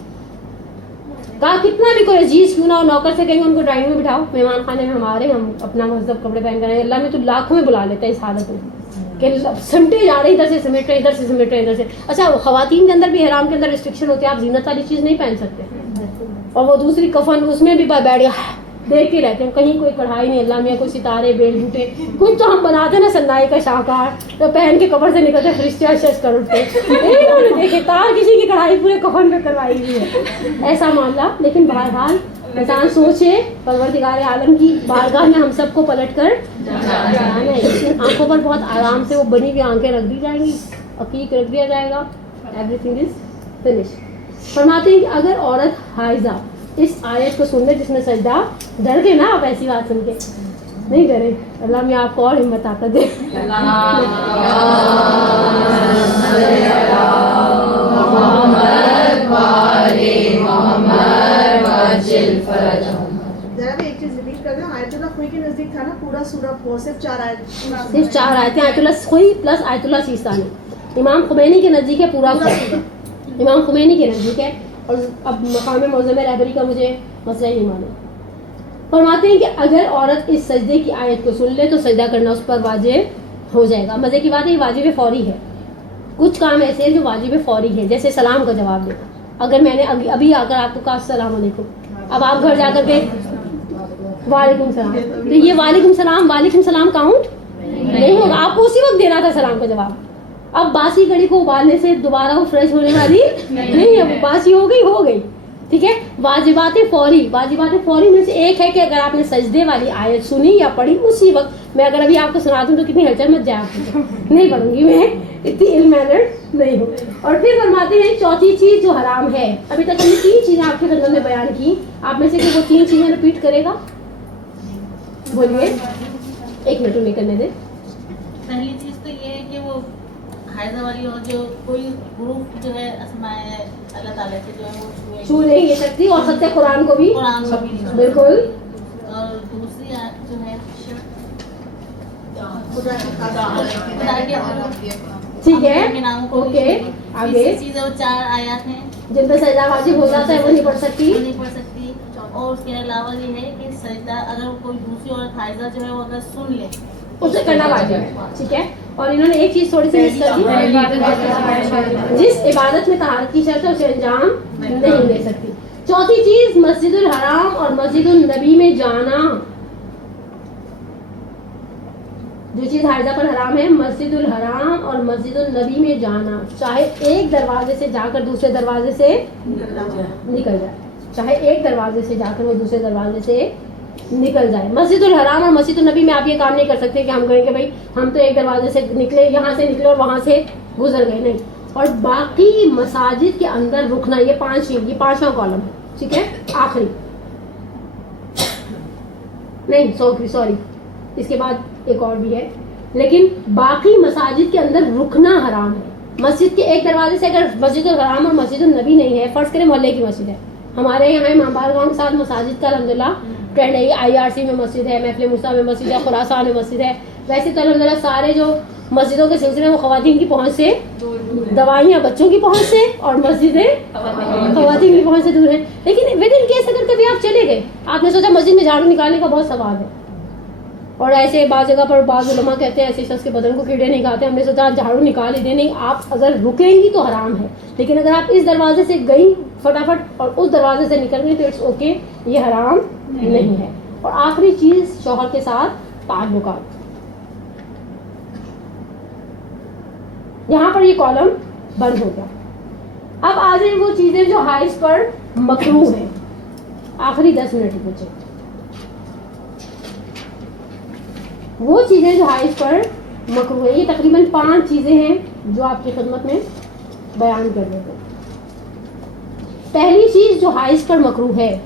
کہا کتنا بھی کوئی عزیز کیوں نہ ہو، نوکر سے کہیں گے ان کو ڈرائنگ میں بٹھاؤ، مہمان خانے میں ہمارے، ہم اپنا مہذب کپڑے پہن کر آئے. اللہ میں تو لاکھوں میں بلا لیتا ہے اس حالت میں کہ سمٹے جا رہے، ادھر سے سمیٹ رہے، ادھر سے سمیٹ رہے، ادھر سے. اچھا خواتین کے اندر بھی احرام کے اندر ریسٹرکشن ہوتی ہے، آپ زینت والی چیز نہیں پہن سکتے، اور وہ دوسری کفن اس میں بھی بیٹھ گیا دیکھتے رہتے ہیں، کہیں کوئی کڑھائی نہیں، اللہ میں کوئی ستارے بیل بوٹے کچھ تو ہم بناتے نا سنائی کا شاہکار، تو پہن کے قبر سے نکلتے فرشتے شش کر اٹھتے. انہوں نے دیکھے تار کسی کی کڑھائی پورے کفن میں کروائی ہوئی ہے، ایسا معاملہ. لیکن بہرحال انسان سوچے پروردگار عالم کی بارگاہ میں ہم سب کو پلٹ کر جانا ہے. آنکھوں پر بہت آرام سے وہ بنی ہوئی آنکھیں رکھ دی جائیں گی، عقیق رکھ دیا جائے گا، ایوری تھنگ از فنش. فرماتے ہیں کہ اگر عورت حائضہ اس آیت کو سن لے جس میں سجدہ، ڈر گئے نا آپ ایسی بات سن کے؟ نہیں ڈرے، اللہ میں آپ کو اور ہمت آتا دے. ذرا بھی ایک چیز ریپیٹ کر دیں، آیت اللہ خوئی کے نزدیک تھا نا پورا سورہ، وہ صرف 4 آیت، صرف 4 آیتیں آیت اللہ خوئی پلس آیت اللہ سیستانی. امام خمینی کے نزدیک ہے پورا سورہ، امام خمینی کے نزدیک ہے. اور اب مقام معظم رہبری کا مجھے مسئلہ ہی نہیں معلوم. فرماتے ہیں کہ اگر عورت اس سجدے کی آیت کو سن لے تو سجدہ کرنا اس پر واجب ہو جائے گا. مزے کی بات ہے یہ واجب فوری ہے. کچھ کام ایسے ہیں جو واجب فوری ہے، جیسے سلام کا جواب دینا. اگر میں نے ابھی آ کر آپ کو کہا السلام علیکم، اب آپ گھر جا کر کے وعلیکم السلام، تو یہ وعلیکم السلام کاؤنٹ نہیں ہوگا، آپ کو اسی وقت دینا تھا سلام کا جواب. اب باسی کڑی کو ابالنے سے دوبارہ وہ فریش ہونے والی نہیں ہے، باسی ہو گئی. ٹھیک ہے. واجبات فوری میں سے ایک ہے کہ اگر آپ نے سجدے والی آیت سنی یا پڑھی اسی وقت، میں اگر ابھی آپ کو سنا دوں تو کتنی ہلچل مت جائے، آپ نہیں پڑھوں گی، میں اتنی علم مینرڈ نہیں ہوں. اور پھر فرماتے ہیں چوتھی چیز جو حرام ہے. ابھی تک ہم نے 3 چیزیں آپ کی خدمت میں بیان کی، آپ میں سے کہ وہ 3 چیزیں ریپیٹ کرے گا؟ بولیے، 1 منٹ میں کرنے دیں. پہلی چیز تو یہ ہے کہ وہ حائضہ والی اور جو کوئی حروف جو ہے اسماء اللہ تعالیٰ کے جو ہے وہ چھو نہیں لے سکتی، اور سطح قرآن کو بھی بالکل. اور دوسری جو ہے ٹھیک ہے، اوکے. آگے چیزیں وہ 4 آیات ہیں جن پہ سجدہ واجب ہو جاتا ہے وہ نہیں پڑھ سکتی. نہیں پڑھ سکتی. اور اس کے علاوہ یہ ہے کہ سجدہ اگر کوئی دوسری عورت حائضہ جو ہے وہ اگر سن لے اسے کرنا واجب ہے. ٹھیک ہے. اور انہوں نے ایک چیز تھوڑی سی مس کر دی، جس عبادت میں طہارت کی شرط ہے اسے انجام نہیں دے سکتی. چوتھی چیز مسجد الحرام اور مسجد النبی میں جانا. جو چیز حائضہ پر حرام ہے، مسجد الحرام اور مسجد النبی میں جانا، چاہے ایک دروازے سے جا کر دوسرے دروازے سے نکل جائے، چاہے ایک دروازے سے جا کر وہ دوسرے دروازے سے نکل جائے. مسجد الحرام اور مسجد النبی میں آپ یہ کام نہیں کر سکتے کہ ہم کہیں کہ بھائی ہم تو ایک دروازے سے نکلے، یہاں سے نکلے اور وہاں سے گزر گئے، نہیں. اور باقی مساجد کے اندر رکنا، یہ 5واں کالم ہے. ٹھیک ہے. آخری نہیں، سوری، اس کے بعد ایک اور بھی ہے. لیکن باقی مساجد کے اندر رکنا حرام ہے. مسجد کے ایک دروازے سے اگر مسجد الحرام اور مسجد النبی نہیں ہے، فرض کریں محلے کی مسجد ہے، ہمارے یہاں امام بارگاہ کے ساتھ مساجد کا الحمدللہ ٹرینڈ ہے. IRC میں مسجد ہے، محفل موسیٰ میں مسجد ہے، خراسان میں مسجد ہے. ویسے تو الحمدللہ سارے جو مسجدوں کے سلسلے وہ خواتین کی پہنچ سے، دوائیاں بچوں کی پہنچ سے، اور مسجدیں خواتین کی پہنچ سے دور ہیں. لیکن ود ان کیس اگر کبھی آپ چلے گئے، آپ نے سوچا مسجد میں جھاڑو نکالنے کا بہت ثواب ہے، اور ایسے بعض جگہ پر بعض علماء کہتے ہیں ایسے شخص کے بدن کو کیڑے نہیں کھاتے، ہم نے سوچا جھاڑو نکال ہی دیں. نہیں، آپ اگر رکیں گی تو حرام ہے، لیکن اگر آپ اس دروازے سے گئی فٹافٹ اور اس دروازے سے نکل گئی تو اٹس اوکے، یہ حرام نہیں ہے. اور آخری چیز شوہر کے ساتھ تعلقات. یہاں پر یہ کالم بند ہو گیا. اب آ جائیں وہ چیزیں جو حائض پر مکروہ ہیں. آخری 10 منٹ بچے. وہ چیزیں جو حائض پر مکروہ ہیں. یہ تقریباً 5 چیزیں ہیں جو آپ کی خدمت میں بیان کر دیتے ہیں. پہلی چیز جو حائض پر مکروہ ہے,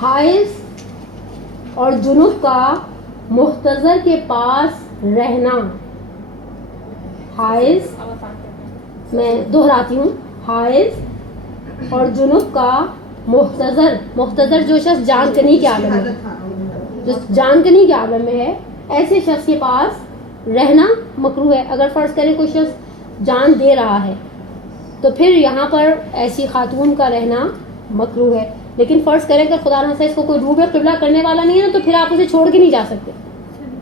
حائض اور جنب کا محتضر کے پاس رہنا. حائض, میں دہراتی ہوں, حائض اور جنب کا محتضر جو شخص جان کنی کے عالم میں, جو جان کنی کے عالم میں ہے, ایسے شخص کے پاس رہنا مکروہ ہے. اگر فرض کریں کوئی شخص جان دے رہا ہے تو پھر یہاں پر ایسی خاتون کا رہنا مکروہ ہے. لیکن فرض کریں کہ خدا نخواستہ اس کو کوئی روح قبلہ کرنے والا نہیں ہے نا, تو پھر آپ اسے چھوڑ کے نہیں جا سکتے.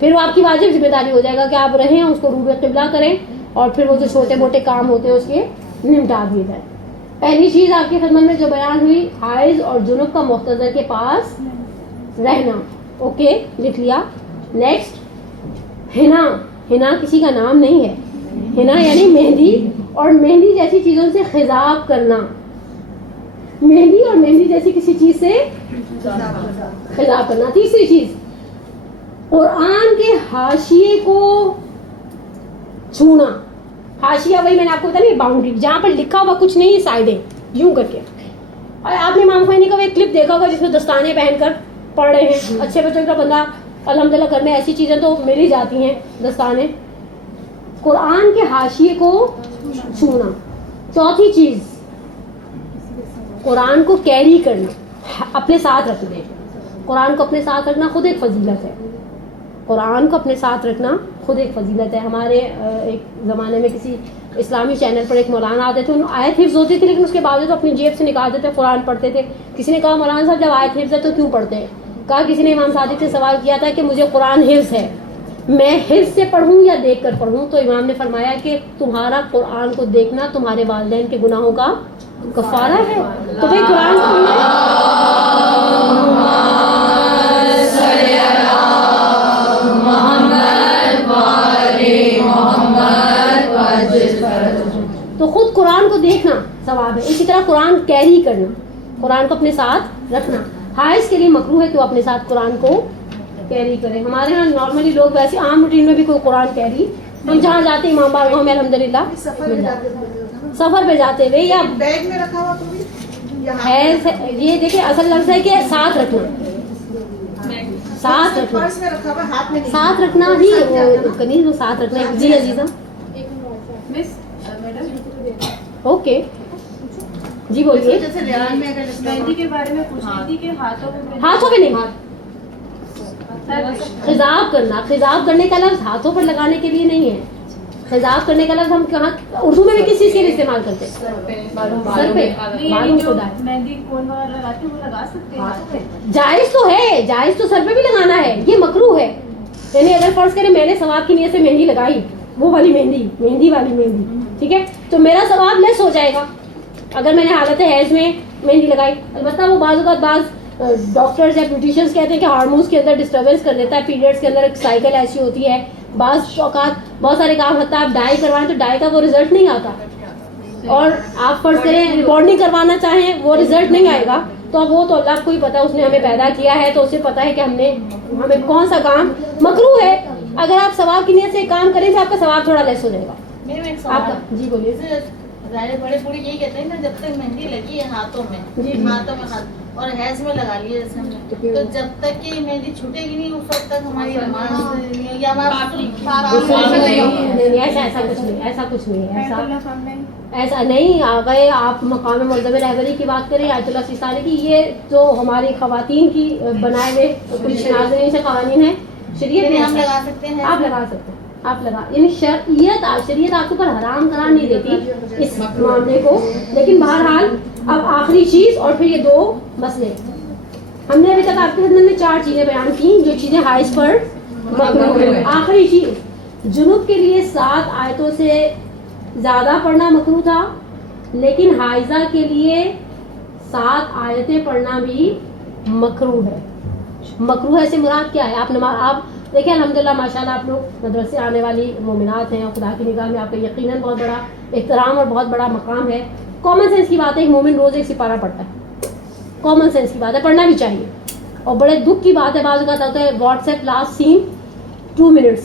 پھر وہ آپ کی واجب ذمہ داری ہو جائے گا کہ آپ رہیں, اس کو روح قبلہ کریں, اور پھر وہ جو چھوٹے موٹے کام ہوتے ہیں اس کے نمٹا دیے جائیں. پہلی چیز آپ کی خدمت میں جو بیان ہوئی, حائض اور جنب کا محتضر کے پاس رہنا. اوکے, لکھ لیا. نیکسٹ, حنا. حنا کسی کا نام نہیں ہے. حنا یعنی مہندی, اور مہندی جیسی چیزوں سے خضاب کرنا. مہندی اور مہندی جیسی کسی چیز سے خضاب کرنا. تیسری چیز, قرآن کے حاشیے کو چھونا. حاشیہ وہی میں نے آپ کو بتایا, باؤنڈری جہاں پر لکھا ہوا کچھ نہیں, سائڈیں یوں کر کے. اور آپ نے امام خمینی کا وہ ایک کلپ دیکھا ہوگا جس میں دستانے پہن کر پڑھ رہے ہیں. اچھے بچوں کا بندہ الحمدللہ گھر میں ایسی چیزیں تو مل ہی جاتی ہیں, دستانے. قرآن کے حاشیے کو چھونا. چوتھی چیز, قرآن کو کیری کرنا, اپنے ساتھ رکھنا. قرآن کو اپنے ساتھ رکھنا خود ایک فضیلت ہے. قرآن کو اپنے ساتھ رکھنا خود ایک فضیلت ہے. ہمارے ایک زمانے میں کسی اسلامی چینل پر ایک مولانا آتے تھے, آیت حفظ ہوتی تھی لیکن اس کے باوجود اپنی جیب سے نکالتے تھے, قرآن پڑھتے تھے. کسی نے کہا مولانا صاحب جب آیت حفظ ہے تو کیوں پڑھتے ہیں؟ کہا کسی نے امام صادق سے سوال کیا تھا کہ مجھے قرآن حفظ ہے, میں حفظ سے پڑھوں یا دیکھ کر پڑھوں؟ تو امام نے فرمایا کہ تمہارا قرآن کو دیکھنا تمہارے والدین کے گناہوں کا کفارہ ہے. تو بھائی قرآن تو خود قرآن کو دیکھنا ثواب ہے. اسی طرح قرآن کیری کرنا, قرآن کو اپنے ساتھ رکھنا. حائض کے لیے مکروہ ہے کہ وہ اپنے ساتھ قرآن کو کیری کریں. ہمارے یہاں نارملی لوگ ویسے عام روٹین میں بھی کوئی قرآن کیری, ہم جہاں جاتے ہیں امام بارگاہ میں الحمدللہ سفر پہ جاتے ہوئے یا بیگ میں رکھا ہوا تو بھی ہے. یہ دیکھیں اصل لفظ ہے کہ ساتھ رکھنا, ساتھ رکھنا, پرس میں رکھا ہوا, ہاتھ میں نہیں. ساتھ رکھنا ہی کنیز وہ ساتھ رکھنا ہے. جی عزیزہ, اوکے جی بولیے. جیسے ریاض میں اگر مہندی کے بارے میں پوچھ رہی تھی کہ ہاتھوں پہ نہیں, خضاب کرنا. خضاب کرنے کا لفظ ہاتھوں پر لگانے کے لیے نہیں ہے. خضاب کرنے کا لفظ ہم کہاں اردو میں بھی کس چیز کے لیے استعمال کرتے ہیں؟ سر پہ. مہندی کون وغیرہ لگاتے ہیں وہ لگا سکتے ہیں. جائز تو ہے, جائز تو سر پہ بھی لگانا ہے, یہ مکروہ ہے. یعنی اگر فرض کریں میں نے ثواب کی نیت سے مہندی لگائی, وہ والی مہندی والی مہندی, ٹھیک ہے, تو میرا ثواب لیس ہو جائے گا اگر میں نے حالت حیض میں مہندی لگائی. البتہ وہ بعض اوقات بعض ڈاکٹرز یا بیوٹیشینس کہتے ہیں کہ ہارمونس کے اندر ڈسٹربینس کر دیتا ہے, پیریڈس کے اندر ایک سائیکل ایسی ہوتی ہے, بعض اوقات بہت سارے کام ہوتا ہے, آپ ڈائی کروائیں تو ڈائی کا وہ رزلٹ نہیں آتا, اور آپ فرض کریں ریبانڈنگ کروانا چاہیں وہ رزلٹ نہیں آئے گا. تو اب وہ تو اللہ کو ہی پتا, اس نے ہمیں پیدا کیا ہے تو اسے پتا ہے کہ ہمیں کون سا کام مکروہ ہے. اگر آپ ثواب کی نیت سے کام کریں تو آپ کا ثواب تھوڑا لیس ہو جائے گا. آپ کا جی بولیے. بڑے بوڑھے یہی کہتے ہیں نا جب تک مہندی لگی ہے ہاتھوں میں, ہاتھوں میں ہاتھ اور حیض میں لگا لیے جیسے ہم نے, تو جب تک کہ مہندی چھوٹے گی نہیں اس وقت تک ہماری نماز یا ایسا کچھ نہیں ایسا نہیں. آگئے آپ مقام معظم رہبری کی بات کریں, آیت اللہ سیستانی کی, یہ جو ہماری خواتین کی بنائے ہوئے کچھ ناظرین سے قوانین ہیں شریعت میں, ہم لگا سکتے ہیں. آپ لگا سکتے ہیں, آپ لگا, یعنی شریعت آپ کے اوپر حرام قرار نہیں دیتی اس معاملے کو. لیکن بہرحال اب آخری چیز اور پھر یہ 2 مسئلے ہم نے ابھی تک آپ کی خدمت میں 4 چیزیں بیان کی جو چیزیں حائض پر مکروہ ہیں. آخری چیز, جنوب کے لیے 7 آیتوں سے زیادہ پڑھنا مکروہ تھا, لیکن حائضہ کے لیے 7 آیتیں پڑھنا بھی مکروہ ہے. مکروہ سے مراد کیا ہے؟ آپ دیکھیں الحمدللہ ماشاءاللہ آپ لوگ مدرسے آنے والی مومنات ہیں, اور خدا کی نگاہ میں آپ کا یقیناً بہت بڑا احترام اور بہت بڑا مقام ہے. کامن سینس کی بات ہے, ایک مومن روز 1 سپارہ پڑھتا ہے, کامن سینس کی بات ہے, پڑھنا بھی چاہیے. اور بڑے دکھ کی بات ہے بعض اوقات ہوتا ہے واٹس ایپ لاسٹ سین 2 minutes,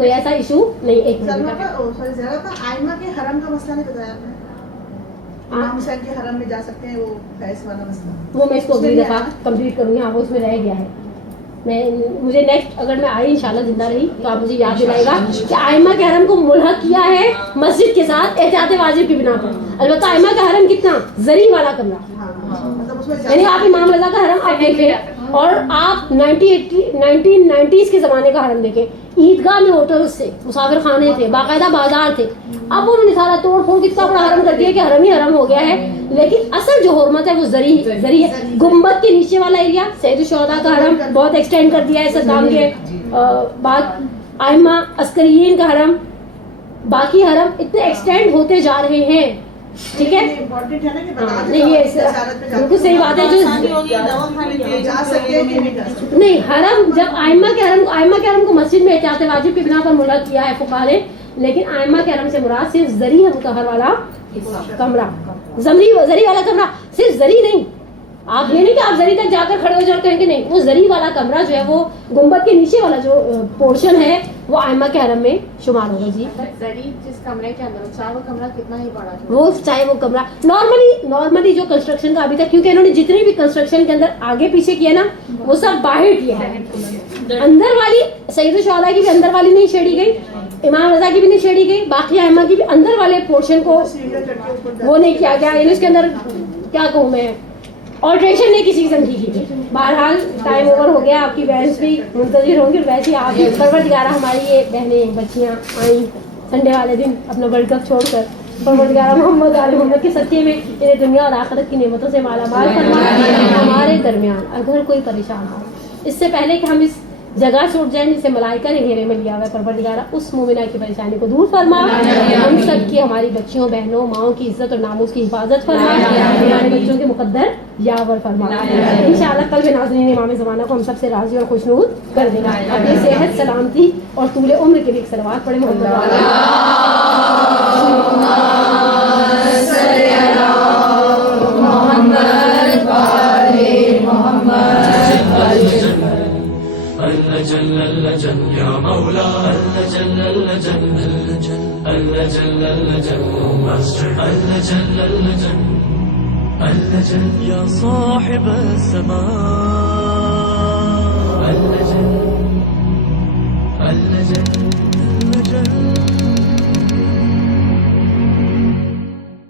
کوئی ایسا ایشو نہیں. ایک منٹ سلما کا سوری زہرا کا آئمہ کے حرم کا مسئلہ نہیں بتایا آپ نے. امام حسین کے حرم میں جا سکتے ہیں, وہ بحث والا مسئلہ وہ میں اس کو اگلی دفعہ کمپلیٹ کروں گی. ہاں وہ اس میں رہ گیا ہے. مجھے نیکسٹ اگر میں آئی انشاءاللہ زندہ رہی تو آپ مجھے یاد دلائے گا کہ آئمہ کے حرم کو ملحق کیا ہے مسجد کے ساتھ احتیاط واجب کی بنا پر. البتہ آئمہ کا حرم کتنا زری والا کمرہ, یعنی آپ امام رضا کا حرم آپ دیکھیں اور آپ 1990s کے زمانے کا حرم دیکھیں. عیدگاہ میں ہوٹل سے مسافر خانے تھے, باقاعدہ بازار تھے. اب انہوں نے سارا توڑ پھوڑ کتنا بڑا حرم کر دیا کہ حرم ہی حرم ہو گیا ہے. لیکن اصل جو حرمت ہے وہ زری ہے. گنبد کے نیچے والا ایریا سید الشہداء کا حرم بہت ایکسٹینڈ کر دیا ہے صدام کے بعد. ائمہ عسکریین کا حرم, باقی حرم اتنے ایکسٹینڈ ہوتے جا رہے ہیں. ٹھیک ہے, نہیں یہ بالکل صحیح بات ہے. جو نہیں حرم, جب آئمہ کے حرم کو مسجد میں احتیاط واجب کی بنا پر ملحق کیا ہے فقہا نے, لیکن آئمہ کے حرم سے مراد صرف زری مطہر والا کمرہ, زری والا کمرہ, صرف زری نہیں. آپ یہ نہیں کہ آپ زری تک جا کر کھڑے ہو جاؤ کہیں کہ نہیں, وہ زری والا کمرہ جو ہے وہ گنبد کے نیچے والا جو پورشن ہے وہ آئمہ کے حرم میں شمار ہوگا. جی زری جس کمرے کے اندر چاہے وہ کمرہ کتنا ہی بڑا وہ چاہے وہ کمرہ نارملی جو کنسٹرکشن کا ابھی تک, کیونکہ انہوں نے جتنی بھی کنسٹرکشن کے اندر آگے پیچھے کیا نا وہ سب باہر کیا ہے. اندر والی سید الشہداء کی بھی اندر والی نہیں چھیڑی گئی, امام رضا کی بھی نہیں چھیڑی گئی, باقی ائمہ کی بھی اندر والے پورشن کو وہ نہیں کیا گیا. یعنی اس کے اندر کیا کہوں میں, آلٹریشن نہیں کسی قسم کی گئی. بہرحال ٹائم اوور ہو گیا, آپ کی بہنس بھی منتظر ہوں گی. ویسے آپ پروردگارہ ہماری یہ بہنیں بچیاں آئیں سنڈے والے دن اپنا ورلڈ کپ چھوڑ کر, پروردگارہ محمد آل محمد کے صدقے میں انہیں دنیا اور آخرت کی نعمتوں سے مالا مال فرما. ہمارے درمیان اگر کوئی پریشان ہو, اس سے پہلے کہ ہم اس جگہ چھوٹ جائیں جسے ملائکہ نے گھیرے میں لیا ہوا ہے, پروردگارہ اس مومنہ کی پریشانی کو دور فرما. ہم سب کی, ہماری بچیوں بہنوں ماؤں کی عزت اور ناموس کی حفاظت فرما. ہمارے بچوں کے مقدر یاور فرما. انشاءاللہ قلب ناظرین امام زمانہ کو ہم سب سے راضی اور خوشنود کر دے گا. اپنی صحت سلامتی اور طول عمر کے لیے ایک صلوات پڑھے محمد جل اللجن یا مولا اللجن اللجن اللجن اللجن اللجن اللجن اللجن یا صاحب السماء اللجن